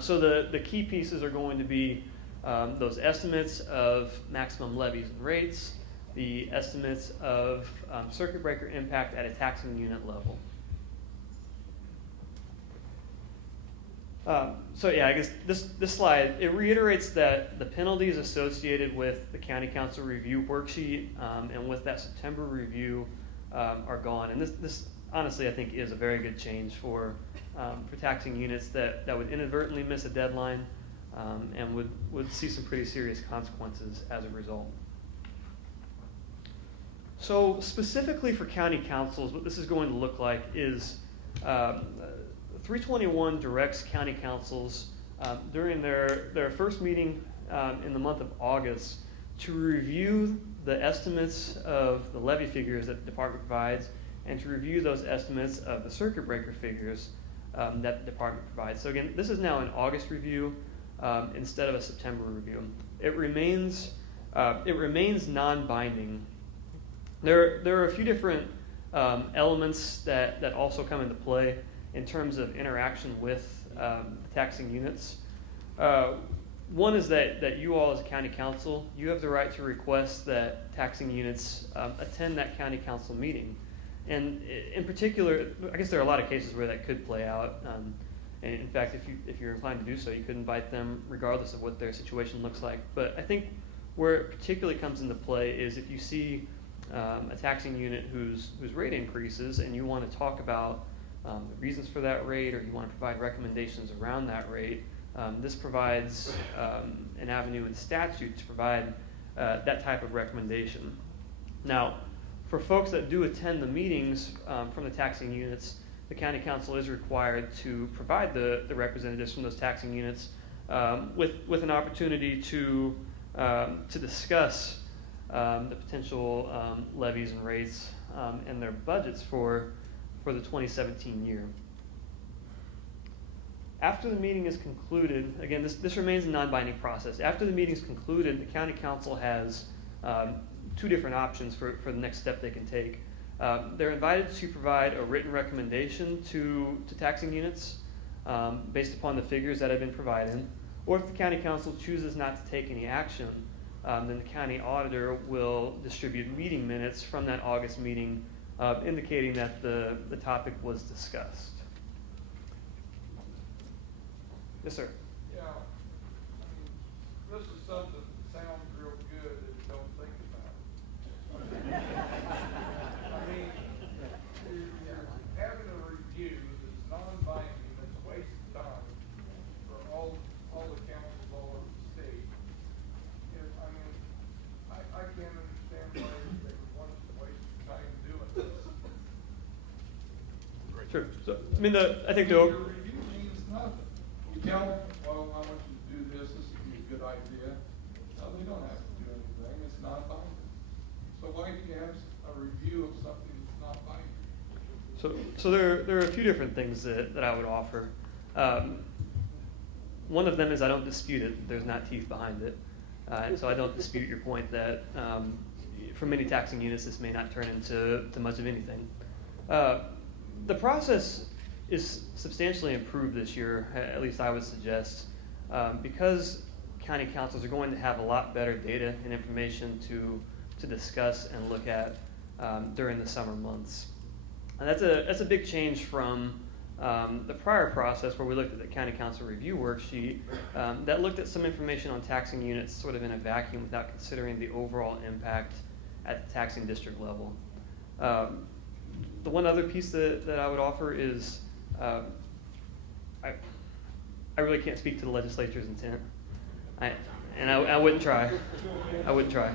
So the key pieces are going to be those estimates of maximum levies and rates, the estimates of circuit breaker impact at a taxing unit level. So yeah, I guess this slide, it reiterates that the penalties associated with the county council review worksheet and with that September review are gone. And this honestly, I think, is a very good change for taxing units that would inadvertently miss a deadline and would see some pretty serious consequences as a result. So specifically for county councils, what this is going to look like is 321 directs county councils during their first meeting in the month of August to review the estimates of the levy figures that the department provides, and to review those estimates of the circuit breaker figures that the department provides. So again, this is now an August review instead of a September review. It remains non-binding. There are a few different elements that also come into play in terms of interaction with the taxing units. One is that you all as a county council, you have the right to request that taxing units attend that county council meeting. And in particular, I guess there are a lot of cases where that could play out. And in fact, if you're inclined to do so, you could invite them regardless of what their situation looks like. But I think where it particularly comes into play is if you see a taxing unit whose rate increases, and you want to talk about the reasons for that rate, or you want to provide recommendations around that rate. This provides an avenue in statute to provide that type of recommendation. Now, for folks that do attend the meetings from the taxing units, the county council is required to provide the representatives from those taxing units with an opportunity to discuss the potential levies and rates and their budgets for the 2017 year. After the meeting is concluded, again, this remains a non-binding process. After the meeting is concluded, the county council has two different options for the next step they can take. They're invited to provide a written recommendation to taxing units based upon the figures that have been provided. Or if the county council chooses not to take any action, then the county auditor will distribute meeting minutes from that August meeting indicating that the topic was discussed. Yes, sir. Yeah, I mean, this is something that sounds real good if you don't think about it. I mean, you're having a review that's non-binding, that's a waste of time for all the councils all over the state. And, I mean, I can't understand why they would want us to waste time doing this. Sure. So, I mean, I think Your review means nothing. You tell them, well, I want you to do this, this would be a good idea. No, they don't have to do anything, it's not binding. So why do you have a review of something that's not binding? So there are a few different things that I would offer. One of them is I don't dispute it. There's not teeth behind it. And so I don't dispute your point that for many taxing units, this may not turn into much of anything. The process is substantially improved this year, at least I would suggest, because county councils are going to have a lot better data and information to discuss and look at during the summer months. And that's a big change from the prior process where we looked at the county council review worksheet that looked at some information on taxing units sort of in a vacuum without considering the overall impact at the taxing district level. The one other piece that I would offer is, I really can't speak to the legislature's intent. I wouldn't try. I wouldn't try.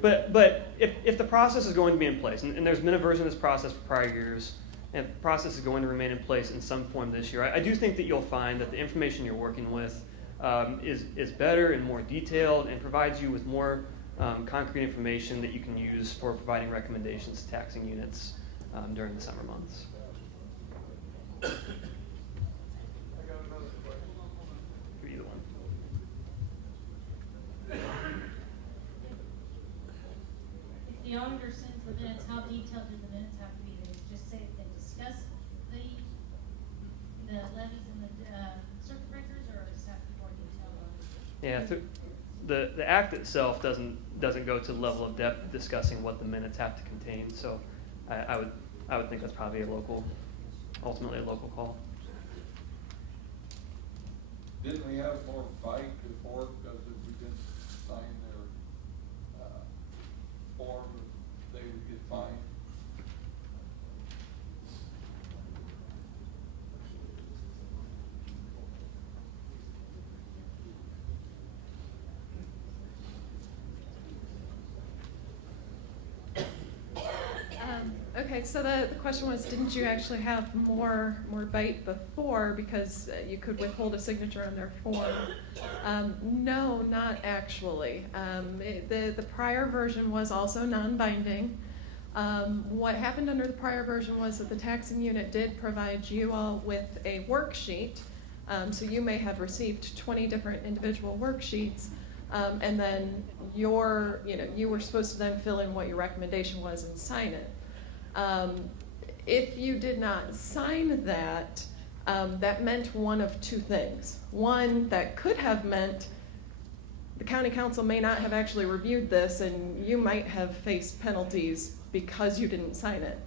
But if the process is going to be in place, and there's been a version of this process for prior years, and the process is going to remain in place in some form this year, I do think that you'll find that the information you're working with is better and more detailed and provides you with more concrete information that you can use for providing recommendations to taxing units during the summer months. I got another question. Either one. If the auditor sends the minutes, how detailed do the minutes have to be? They just say that they discuss the levies and the circuit breakers, or does it have to be more detailed on? Yeah, the act itself doesn't go to the level of depth discussing what the minutes have to contain. So I would think that's probably ultimately a local call. Didn't we have more fight before because if we didn't sign their form, they would get fined? Okay, so the question was, didn't you actually have more bite before because you could withhold a signature on their form? No, not actually. The prior version was also non-binding. What happened under the prior version was that the taxing unit did provide you all with a worksheet. So you may have received 20 different individual worksheets, and then you were supposed to then fill in what your recommendation was and sign it. If you did not sign that, that meant one of two things. One, that could have meant the county council may not have actually reviewed this and you might have faced penalties because you didn't sign it.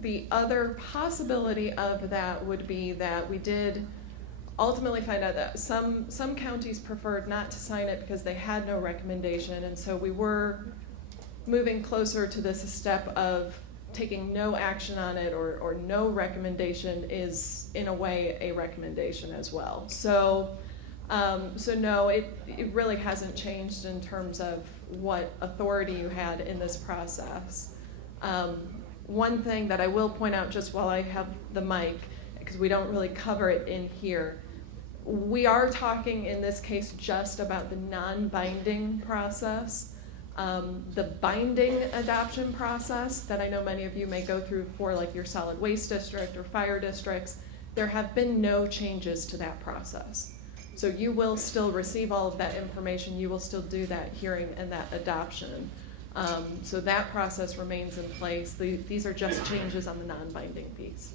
The other possibility of that would be that we did ultimately find out that some counties preferred not to sign it because they had no recommendation, and so we were moving closer to this step of taking no action on it, or no recommendation is in a way a recommendation as well. So no, it really hasn't changed in terms of what authority you had in this process. One thing that I will point out just while I have the mic, because we don't really cover it in here, we are talking in this case just about the non-binding process. The binding adoption process that I know many of you may go through for like your solid waste district or fire districts, there have been no changes to that process. So you will still receive all of that information, you will still do that hearing and that adoption. So that process remains in place. These are just changes on the non-binding piece.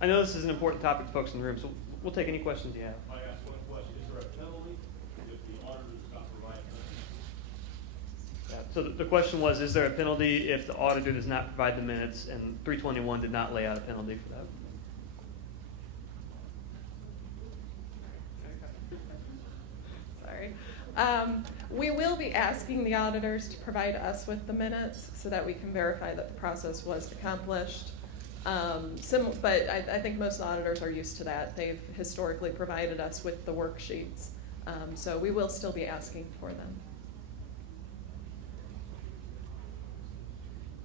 I know this is an important topic to folks in the room, so we'll take any questions you have. I ask one question, is there a penalty if the auditor does not provide minutes? So the question was, is there a penalty if the auditor does not provide the minutes, and 321 did not lay out a penalty for that? Sorry. We will be asking the auditors to provide us with the minutes so that we can verify that the process was accomplished. But I think most auditors are used to that. They've historically provided us with the worksheets. So we will still be asking for them.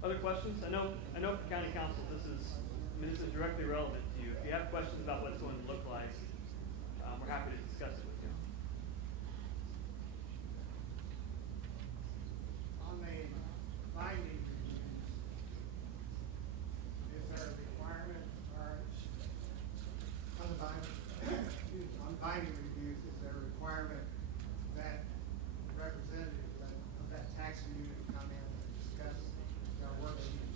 Other questions? I know for county council this is directly relevant to you. If you have questions about what it's going to look like, we're happy to discuss it with you. On the binding reviews, is there a requirement, or on the binding reviews, is there a requirement that representative of that taxing unit come in and discuss their worksheet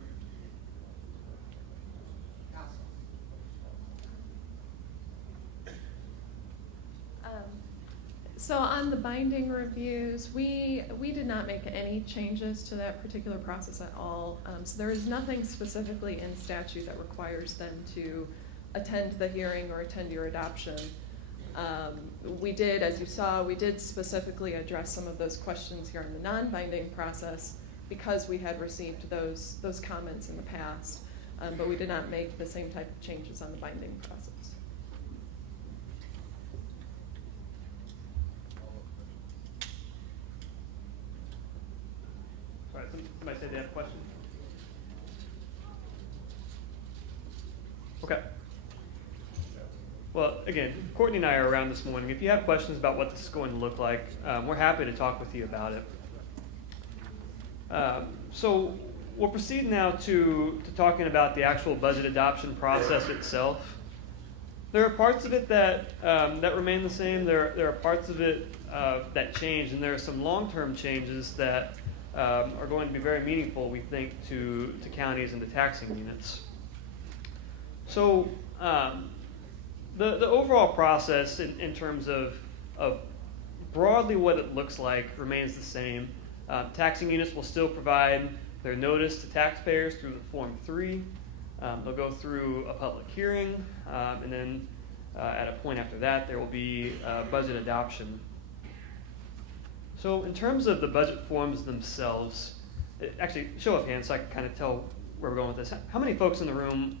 with council? So on the binding reviews, we did not make any changes to that particular process at all. So there is nothing specifically in statute that requires them to attend the hearing or attend your adoption. We did, as you saw, we did specifically address some of those questions here in the non-binding process because we had received those comments in the past, but we did not make the same type of changes on the binding process. All right, somebody said they have a question? Okay. Well, again, Courtney and I are around this morning. If you have questions about what this is going to look like, we're happy to talk with you about it. So we'll proceed now to talking about the actual budget adoption process itself. There are parts of it that remain the same. There are parts of it that change, and there are some long-term changes that are going to be very meaningful, we think, to counties and to taxing units. So the overall process in terms of broadly what it looks like remains the same. Taxing units will still provide their notice to taxpayers through the Form 3. They'll go through a public hearing, and then at a point after that, there will be budget adoption. So in terms of the budget forms themselves, actually, show of hands so I can kind of tell where we're going with this. How many folks in the room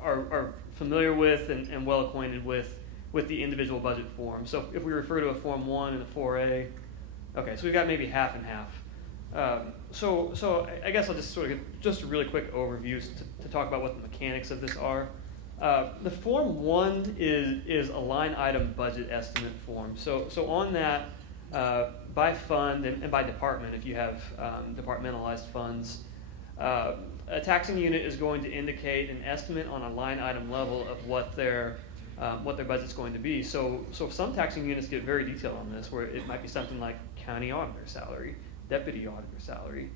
are familiar with and well acquainted with the individual budget forms? So if we refer to a Form 1 and a 4A, okay, so we've got maybe half and half. So I guess I'll just sort of give just a really quick overview to talk about what the mechanics of this are. The Form 1 is a line item budget estimate form. So on that, by fund and by department, if you have departmentalized funds, a taxing unit is going to indicate an estimate on a line item level of what their budget's going to be. So some taxing units get very detailed on this, where it might be something like county auditor salary, deputy auditor salary.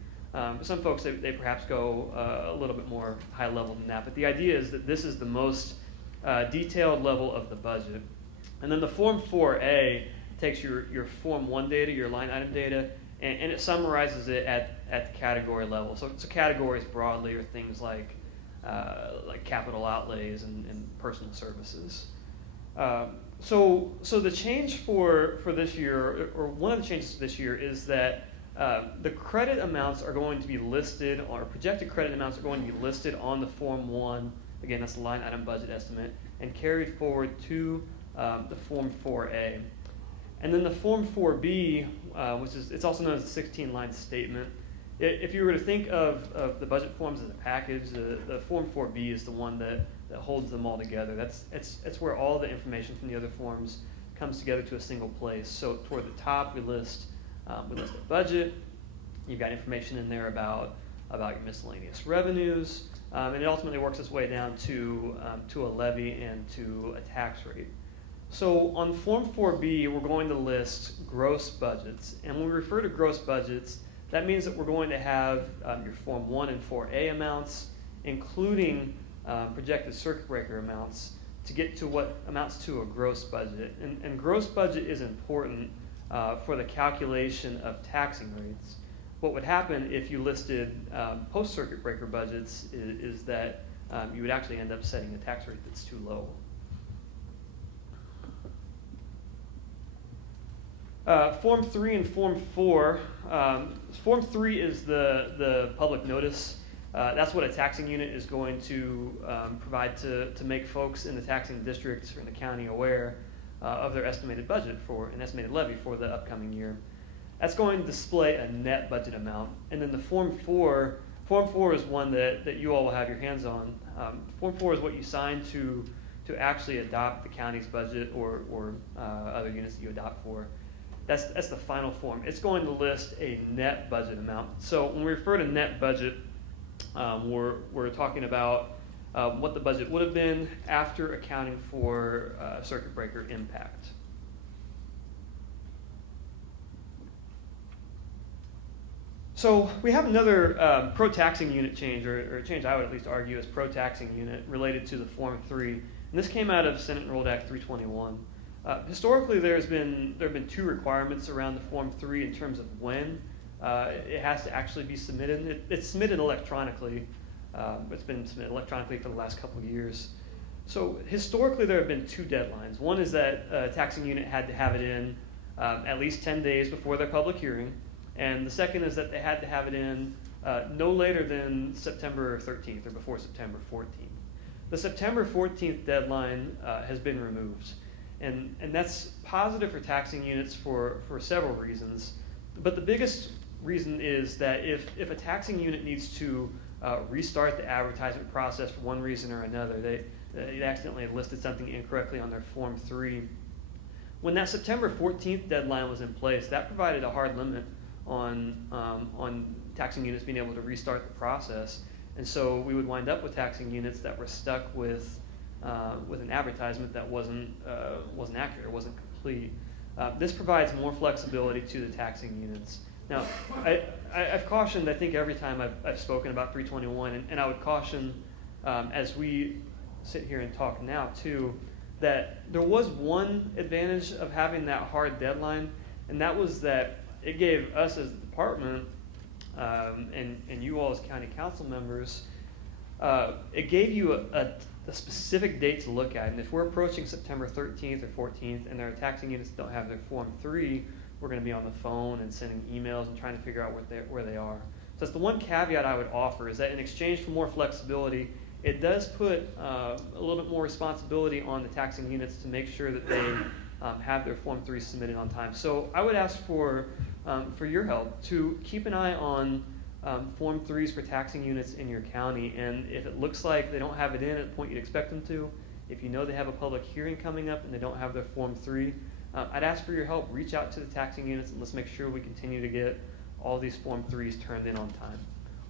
Some folks, they perhaps go a little bit more high level than that, but the idea is that this is the most detailed level of the budget. And then the Form 4A takes your Form 1 data, your line item data, and it summarizes it at the category level. So categories broadly are things like capital outlays and personal services. So the change for this year, or one of the changes this year, is that the credit amounts are going to be listed, or projected credit amounts are going to be listed on the Form 1. Again, that's the line item budget estimate, and carried forward to the Form 4A. And then the Form 4B, it's also known as the 16-line statement. If you were to think of the budget forms as a package, the Form 4B is the one that holds them all together. It's where all the information from the other forms comes together to a single place. So toward the top, we list the budget. You've got information in there about your miscellaneous revenues, and it ultimately works its way down to a levy and to a tax rate. So on Form 4B, we're going to list gross budgets. And when we refer to gross budgets, that means that we're going to have your Form 1 and 4A amounts, including projected circuit breaker amounts, to get to what amounts to a gross budget. And gross budget is important for the calculation of taxing rates. What would happen if you listed post-circuit breaker budgets is that you would actually end up setting a tax rate that's too low. Form 3 and Form 4. Form 3 is the public notice. That's what a taxing unit is going to provide to make folks in the taxing districts or in the county aware of their estimated budget for an estimated levy for the upcoming year. That's going to display a net budget amount. And then the Form 4 is one that you all will have your hands on. Form 4 is what you sign to actually adopt the county's budget or other units that you adopt for. That's the final form. It's going to list a net budget amount. So when we refer to net budget, we're talking about what the budget would have been after accounting for circuit breaker impact. So we have another pro-taxing unit change, or a change I would at least argue is pro-taxing unit related to the Form 3. And this came out of Senate Enrolled Act 321. Historically, there have been two requirements around the Form 3 in terms of when it has to actually be submitted. It's submitted electronically. It's been submitted electronically for the last couple of years. So historically, there have been two deadlines. One is that a taxing unit had to have it in at least 10 days before their public hearing. And the second is that they had to have it in no later than September 13th or before September 14th. The September 14th deadline has been removed. And that's positive for taxing units for several reasons. But the biggest reason is that if a taxing unit needs to restart the advertisement process for one reason or another, they accidentally listed something incorrectly on their Form 3. When that September 14th deadline was in place, that provided a hard limit on taxing units being able to restart the process. And so we would wind up with taxing units that were stuck with an advertisement that wasn't accurate, or wasn't complete. This provides more flexibility to the taxing units. Now, I've cautioned, I think, every time I've spoken about 321, and I would caution as we sit here and talk now too, that there was one advantage of having that hard deadline, and that was that it gave us as the department and you all as county council members, it gave you a specific date to look at. And if we're approaching September 13th or 14th and there are taxing units that don't have their Form 3, we're going to be on the phone and sending emails and trying to figure out where they are. So that's the one caveat I would offer, is that in exchange for more flexibility, it does put a little bit more responsibility on the taxing units to make sure that they have their Form 3 submitted on time. So I would ask for your help to keep an eye on Form 3s for taxing units in your county, and if it looks like they don't have it in at the point you'd expect them to, if you know they have a public hearing coming up and they don't have their Form 3, I'd ask for your help. Reach out to the taxing units and let's make sure we continue to get all these Form 3s turned in on time.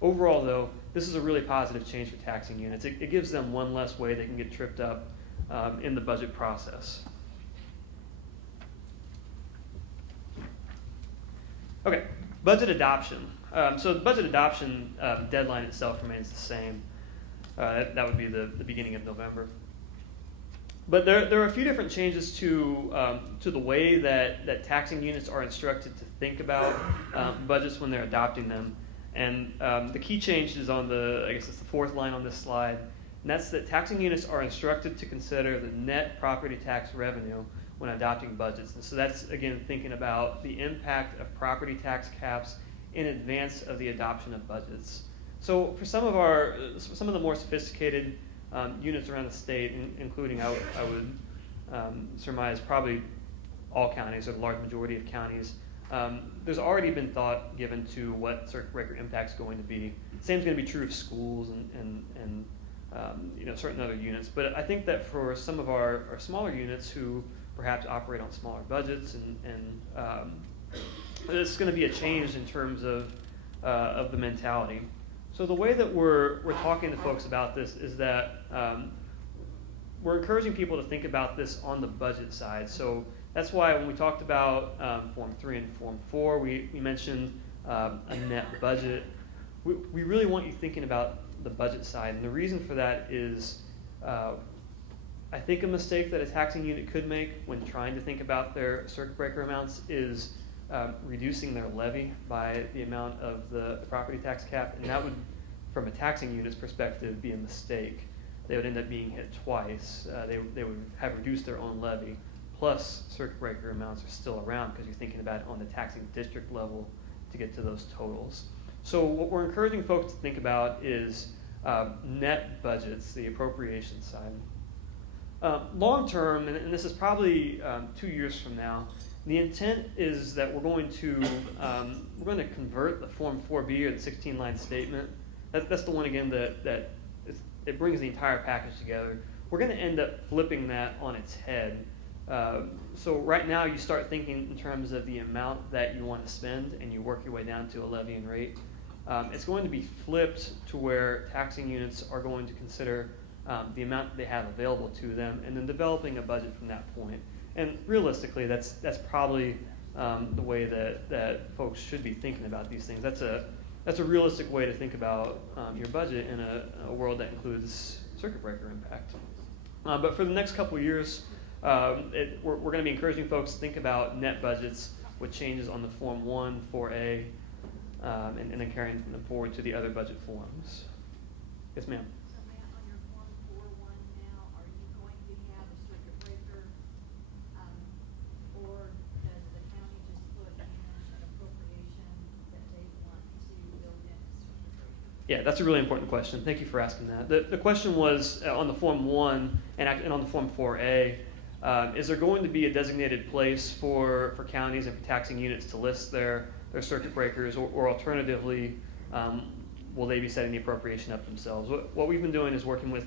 Overall, though, this is a really positive change for taxing units. It gives them one less way they can get tripped up in the budget process. Okay, budget adoption. So the budget adoption deadline itself remains the same. That would be the beginning of November. But there are a few different changes to the way that taxing units are instructed to think about budgets when they're adopting them. And the key change is on I guess it's the fourth line on this slide, and that's that taxing units are instructed to consider the net property tax revenue when adopting budgets. And so that's, again, thinking about the impact of property tax caps in advance of the adoption of budgets. So for some of the more sophisticated units around the state, including I would surmise probably all counties or the large majority of counties, there's already been thought given to what circuit breaker impact's going to be. Same is going to be true of schools and certain other units. But I think that for some of our smaller units who perhaps operate on smaller budgets and it's going to be a change in terms of the mentality. So the way that we're talking to folks about this is that we're encouraging people to think about this on the budget side. So that's why when we talked about Form 3 and Form 4, we mentioned a net budget. We really want you thinking about the budget side. And the reason for that is I think a mistake that a taxing unit could make when trying to think about their circuit breaker amounts is reducing their levy by the amount of the property tax cap. And that would, from a taxing unit's perspective, be a mistake. They would end up being hit twice. They would have reduced their own levy. Plus, circuit breaker amounts are still around because you're thinking about it on the taxing district level to get to those totals. So what we're encouraging folks to think about is net budgets, the appropriation side. Long term, and this is probably 2 years from now, the intent is that we're going to convert the Form 4B or the 16-line statement. That's the one again that it brings the entire package together. We're going to end up flipping that on its head. So right now you start thinking in terms of the amount that you want to spend and you work your way down to a levy and rate. It's going to be flipped to where taxing units are going to consider the amount that they have available to them and then developing a budget from that point. And realistically, that's probably the way that folks should be thinking about these things. That's a realistic way to think about your budget in a world that includes circuit breaker impact. But for the next couple of years, we're going to be encouraging folks to think about net budgets with changes on the Form 1, 4A, and then carrying them forward to the other budget forms. Yes, ma'am. So Matt, on your Form 4.1 now, are you Yeah, that's a really important question. Thank you for asking that. The question was on the Form 1 and on the Form 4A, is there going to be a designated place for counties and for taxing units to list their circuit breakers, or alternatively, will they be setting the appropriation up themselves? What we've been doing is working with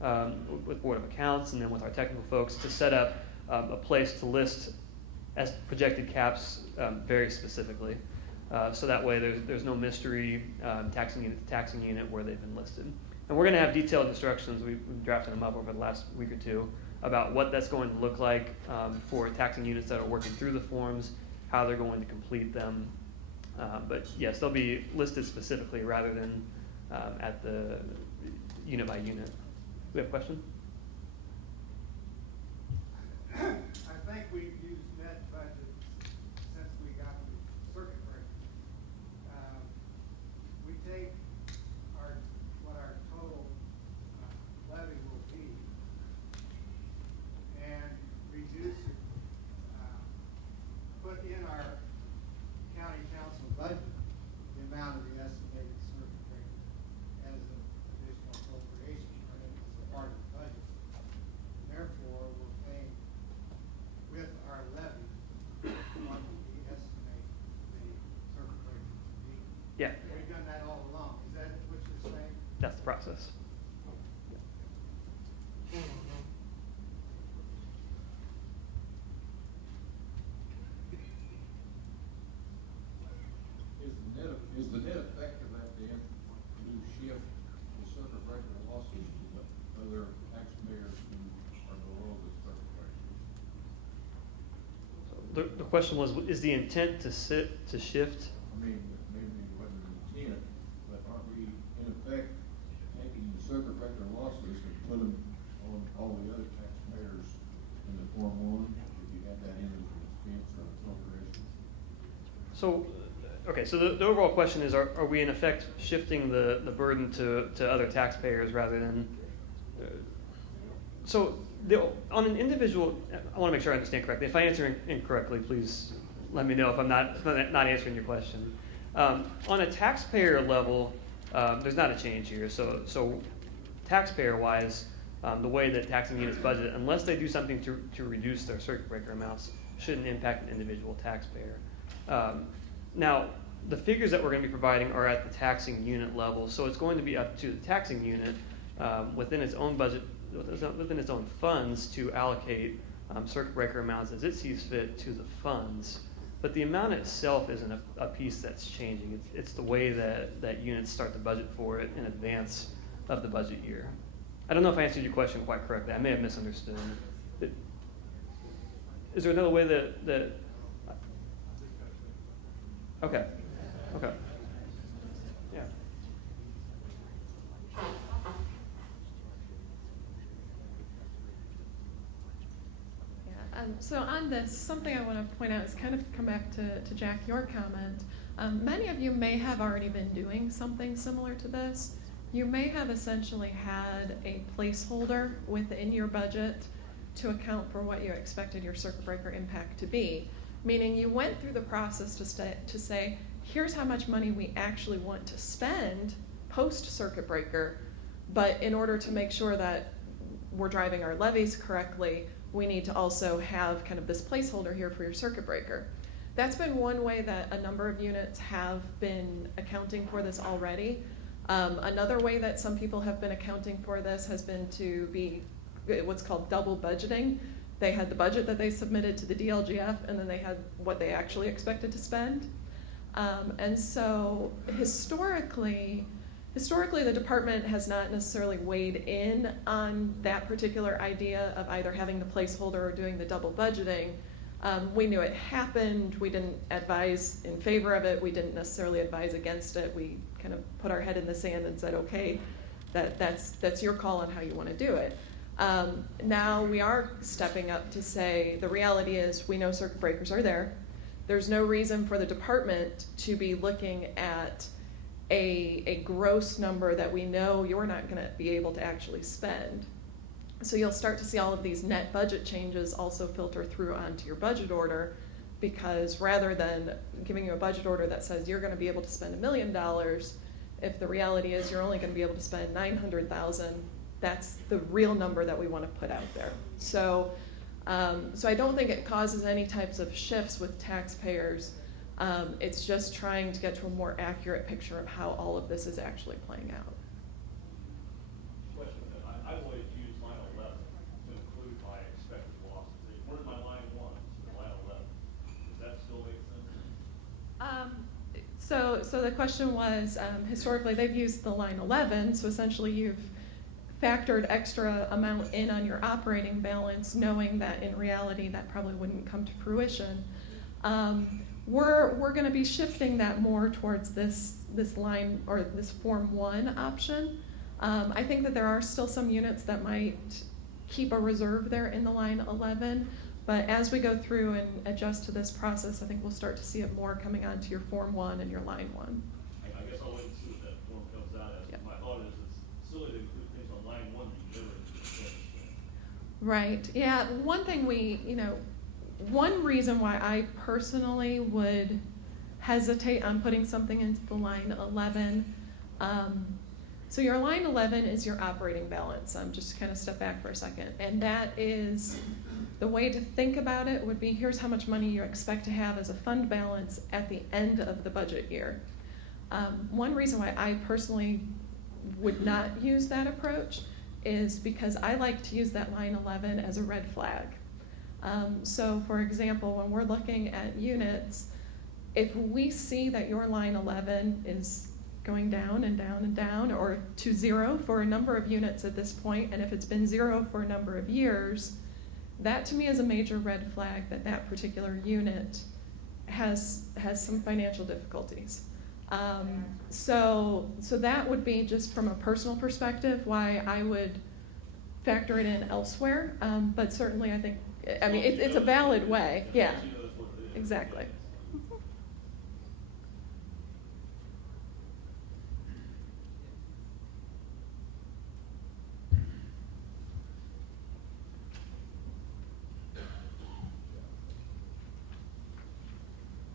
Board of Accounts and then with our technical folks to set up a place to list as projected caps very specifically. So that way there's no mystery taxing unit to taxing unit where they've been listed. And we're going to have detailed instructions, we've drafted them up over the last week or two, about what that's going to look like for taxing units that are working through the forms, how they're going to complete them. But yes, they'll be listed specifically rather than at the unit by unit. We have a question? I think we've used net budget since we got the circuit breaker. We take what our total levy will be and reduce it, put in our county council budget the amount of the estimated circuit breaker as an additional appropriation, or as a part of the budget. Therefore, we're paying with our levy what we estimate the circuit breaker to be. Yeah, We've done that all along. Is that what you're saying? that's the process. Is the net effect of that then to shift the circuit breaker losses to other taxpayers who are below the circuit breaker? The question was, is the intent to shift? I mean, maybe it wasn't an intent, but aren't we in effect taking the circuit breaker losses and put them on all the other taxpayers in the Form 1, if you have that in as an expense or appropriation? So, okay, so the overall question is, are we in effect shifting the burden to other taxpayers rather than, on an individual, I want to make sure I understand correctly. If I answer incorrectly, please let me know if I'm not answering your question. On a taxpayer level, there's not a change here. So taxpayer-wise, the way that taxing units budget, unless they do something to reduce their circuit breaker amounts, shouldn't impact an individual taxpayer. Now, the figures that we're going to be providing are at the taxing unit level, so it's going to be up to the taxing unit within its own budget, within its own funds, to allocate circuit breaker amounts as it sees fit to the funds. But the amount itself isn't a piece that's changing. It's the way that units start to budget for it in advance of the budget year. I don't know if I answered your question quite correctly. I may have misunderstood. Is there another way that Okay. Yeah. So on this, something I want to point out is kind of come back to Jack, your comment. Many of you may have already been doing something similar to this. You may have essentially had a placeholder within your budget to account for what you expected your circuit breaker impact to be. Meaning you went through the process to say, here's how much money we actually want to spend post-circuit breaker, but in order to make sure that we're driving our levies correctly, we need to also have kind of this placeholder here for your circuit breaker. That's been one way that a number of units have been accounting for this already. Another way that some people have been accounting for this has been to be what's called double budgeting. They had the budget that they submitted to the DLGF, and then they had what they actually expected to spend. And so historically, the department has not necessarily weighed in on that particular idea of either having the placeholder or doing the double budgeting. We knew it happened. We didn't advise in favor of it. We didn't necessarily advise against it. We kind of put our head in the sand and said, okay, that's your call on how you want to do it. Now we are stepping up to say the reality is we know circuit breakers are there. There's no reason for the department to be looking at a gross number that we know you're not going to be able to actually spend. So you'll start to see all of these net budget changes also filter through onto your budget order, because rather than giving you a budget order that says you're going to be able to spend $1 million, if the reality is you're only going to be able to spend 900,000, that's the real number that we want to put out there. So I don't think it causes any types of shifts with taxpayers. It's just trying to get to a more accurate picture of how all of this is actually playing out. Question, I've always used line 11 to include my expected losses. They weren't in my line 1, so line 11. Does that still make sense? So the question was, historically they've used the line 11, so essentially you've factored extra amount in on your operating balance, knowing that in reality that probably wouldn't come to fruition. We're going to be shifting that more towards this line or this Form 1 option. I think that there are still some units that might keep a reserve there in the line 11, but as we go through and adjust to this process, I think we'll start to see it more coming onto your Form 1 and your line 1. I guess I'll wait and see what that form comes out as. Yep. My thought is it's silly to include things on line 1 that you never finished. Right. Yeah. One thing one reason why I personally would hesitate on putting something into the line 11. So your line 11 is your operating balance. Just to kind of step back for a second. And that is, the way to think about it would be, here's how much money you expect to have as a fund balance at the end of the budget year. One reason why I personally would not use that approach is because I like to use that line 11 as a red flag. So for example, when we're looking at units, if we see that your line 11 is going down and down and down, or to 0 for a number of units at this point, and if it's been 0 for a number of years, that to me is a major red flag that that particular unit has some financial difficulties. So that would be, just from a personal perspective, why I would factor it in elsewhere. But certainly I think, it's a valid way. Yeah, exactly.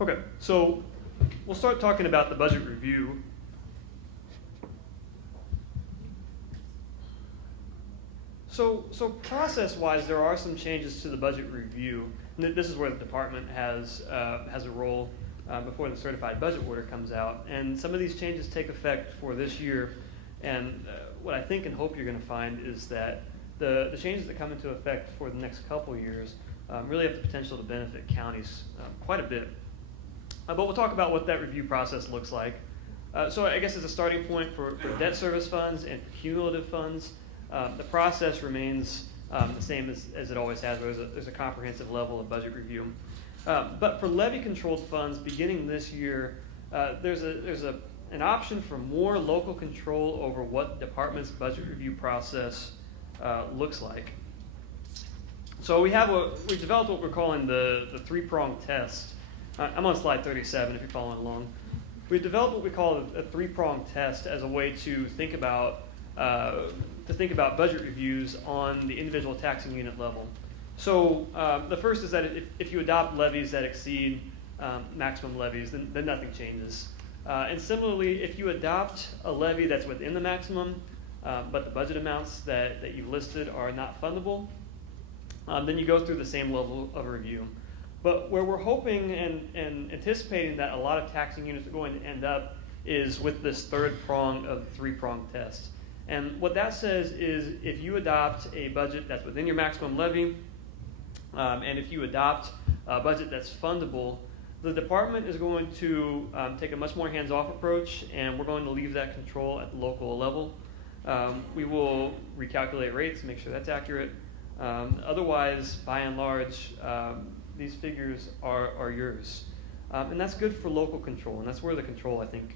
Okay, so we'll start talking about the budget review. So process-wise, there are some changes to the budget review. This is where the department has a role before the certified budget order comes out. And some of these changes take effect for this year. And what I think and hope you're going to find is that the changes that come into effect for the next couple years really have the potential to benefit counties quite a bit. But we'll talk about what that review process looks like. So I guess as a starting point for debt service funds and for cumulative funds, the process remains the same as it always has. There's a comprehensive level of budget review. But for levy-controlled funds, beginning this year, there's an option for more local control over what the department's budget review process looks like. So we developed what we're calling the three-pronged test. I'm on slide 37 if you're following along. We developed what we call a three-pronged test as a way to think about budget reviews on the individual taxing unit level. So the first is that if you adopt levies that exceed maximum levies, then nothing changes. And similarly, if you adopt a levy that's within the maximum, but the budget amounts that you've listed are not fundable, then you go through the same level of review. But where we're hoping and anticipating that a lot of taxing units are going to end up is with this third prong of the three-pronged test. And what that says is if you adopt a budget that's within your maximum levy, and if you adopt a budget that's fundable, the department is going to take a much more hands-off approach, and we're going to leave that control at the local level. We will recalculate rates, make sure that's accurate. Otherwise, by and large, these figures are yours. And that's good for local control, and that's where the control, I think,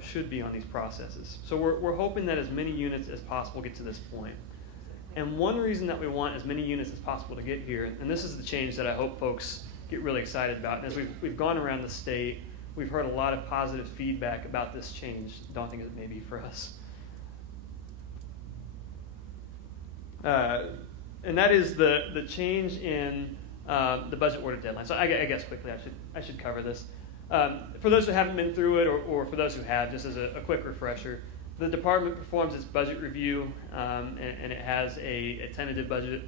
should be on these processes. So we're hoping that as many units as possible get to this point. And one reason that we want as many units as possible to get here, and this is the change that I hope folks get really excited about, and as we've gone around the state, we've heard a lot of positive feedback about this change, daunting as it may be for us. And that is the change in the budget order deadline. So I guess quickly I should cover this. For those who haven't been through it, or for those who have, just as a quick refresher, the department performs its budget review, and it has a tentative budget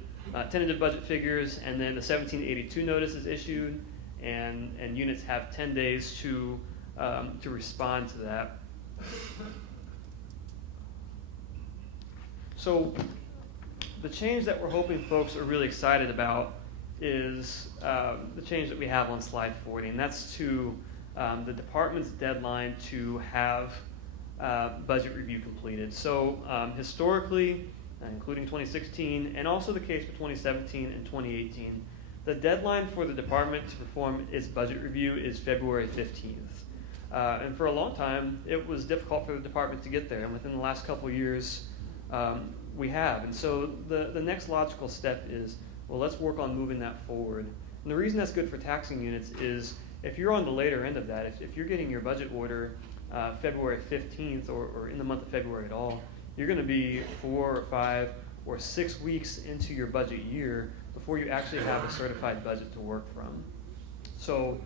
figures, and then the 1782 notice is issued, and units have 10 days to respond to that. So the change that we're hoping folks are really excited about is the change that we have on slide 40, and that's to the department's deadline to have budget review completed. So historically, including 2016, and also the case for 2017 and 2018, the deadline for the department to perform its budget review is February 15th. And for a long time, it was difficult for the department to get there, and within the last couple of years, we have. And so the next logical step is, well, let's work on moving that forward. And the reason that's good for taxing units is if you're on the later end of that, if you're getting your budget order February 15th or in the month of February at all, you're going to be 4 or 5 or 6 weeks into your budget year before you actually have a certified budget to work from. So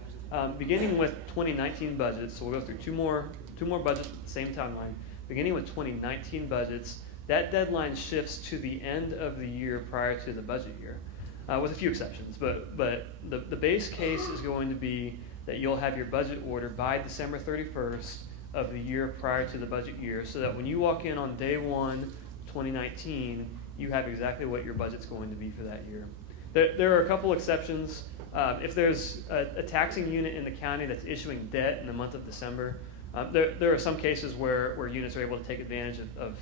beginning with 2019 budgets, so we'll go through two more budgets at the same timeline. Beginning with 2019 budgets, that deadline shifts to the end of the year prior to the budget year, with a few exceptions. But the base case is going to be that you'll have your budget order by December 31st of the year prior to the budget year, so that when you walk in on day 1, 2019, you have exactly what your budget's going to be for that year. There are a couple exceptions. If there's a taxing unit in the county that's issuing debt in the month of December, there are some cases where units are able to take advantage of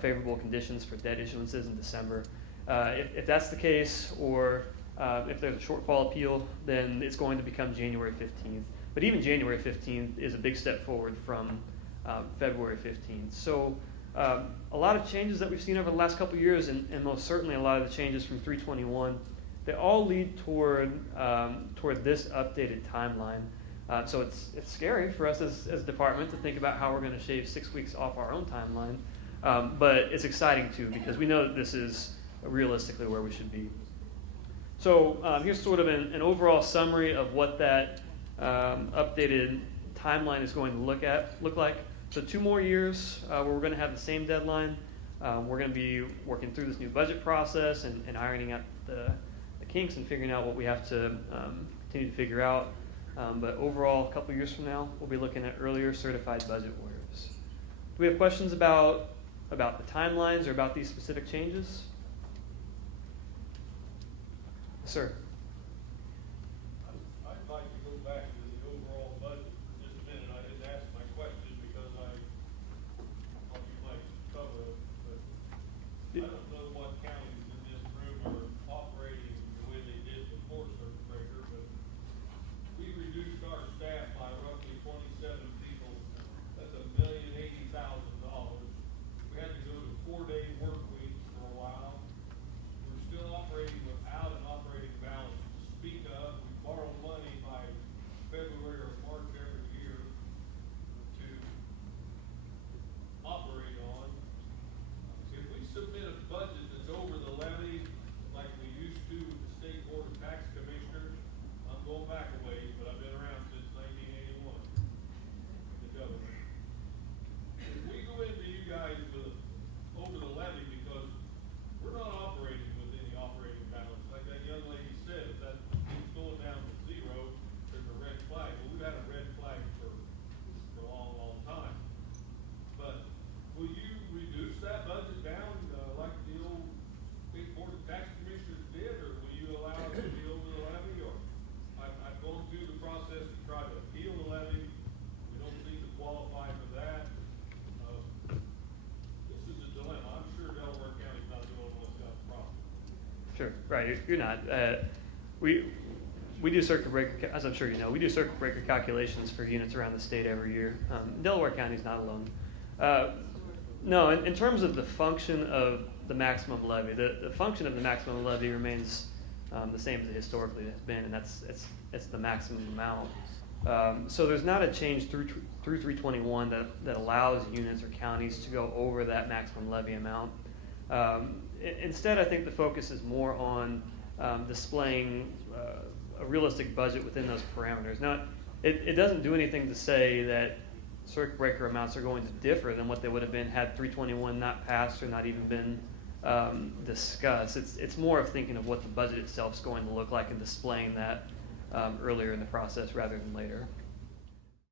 favorable conditions for debt issuances in December. If that's the case, or if there's a shortfall appeal, then it's going to become January 15th. But even January 15th is a big step forward from February 15th. So a lot of changes that we've seen over the last couple of years, and most certainly a lot of the changes from 321, they all lead toward this updated timeline. So it's scary for us as a department to think about how we're going to shave 6 weeks off our own timeline. But it's exciting too, because we know that this is realistically where we should be. So here's sort of an overall summary of what that updated timeline is going to look like. So 2 more years where we're going to have the same deadline. We're going to be working through this new budget process and ironing out the kinks and figuring out what we have to continue to figure out. But overall, a couple years from now, we'll be looking at earlier certified budget orders. Do we have questions about the timelines or about these specific changes? Sir. I'd like to go back to the overall budget for just a minute. I didn't ask my question because I thought you might cover it, but I don't know what counties in this room are operating the way they did before circuit breaker, but we reduced our staff by roughly 27 people. That's $1,080,000. We had to go to 4-day work weeks for a while. We're still operating without an operating balance to speak of. We borrow money by February or March every year to operate on. If we submit a budget that's over the levy, like we used to with the State Board of Tax Commissioners, I'm going back a ways, but I've been around since 1981 in the government. If we go into you guys with over the levy, because we're not operating with any operating balance, like that young lady said, if that keeps going down to 0, there's a red flag. Well, we've had a red flag for a long, long time. But will you reduce that budget down like the old State Board of Tax Commissioners did, or will you allow it to be over the levy? Or I've gone through the process to try to appeal the levy. We don't seem to qualify for that. This is a dilemma. I'm sure Delaware County's not the only one that's got a problem. Sure, right. You're not. We do circuit breaker, as I'm sure you know, we do circuit breaker calculations for units around the state every year. Delaware County's not alone. No, in terms of the function of the maximum levy, the function of the maximum levy remains the same as it historically has been, and it's the maximum amount. So there's not a change through 321 that allows units or counties to go over that maximum levy amount. Instead, I think the focus is more on displaying a realistic budget within those parameters. Now, it doesn't do anything to say that circuit breaker amounts are going to differ than what they would have been had 321 not passed or not even been discussed. It's more of thinking of what the budget itself is going to look like and displaying that earlier in the process rather than later.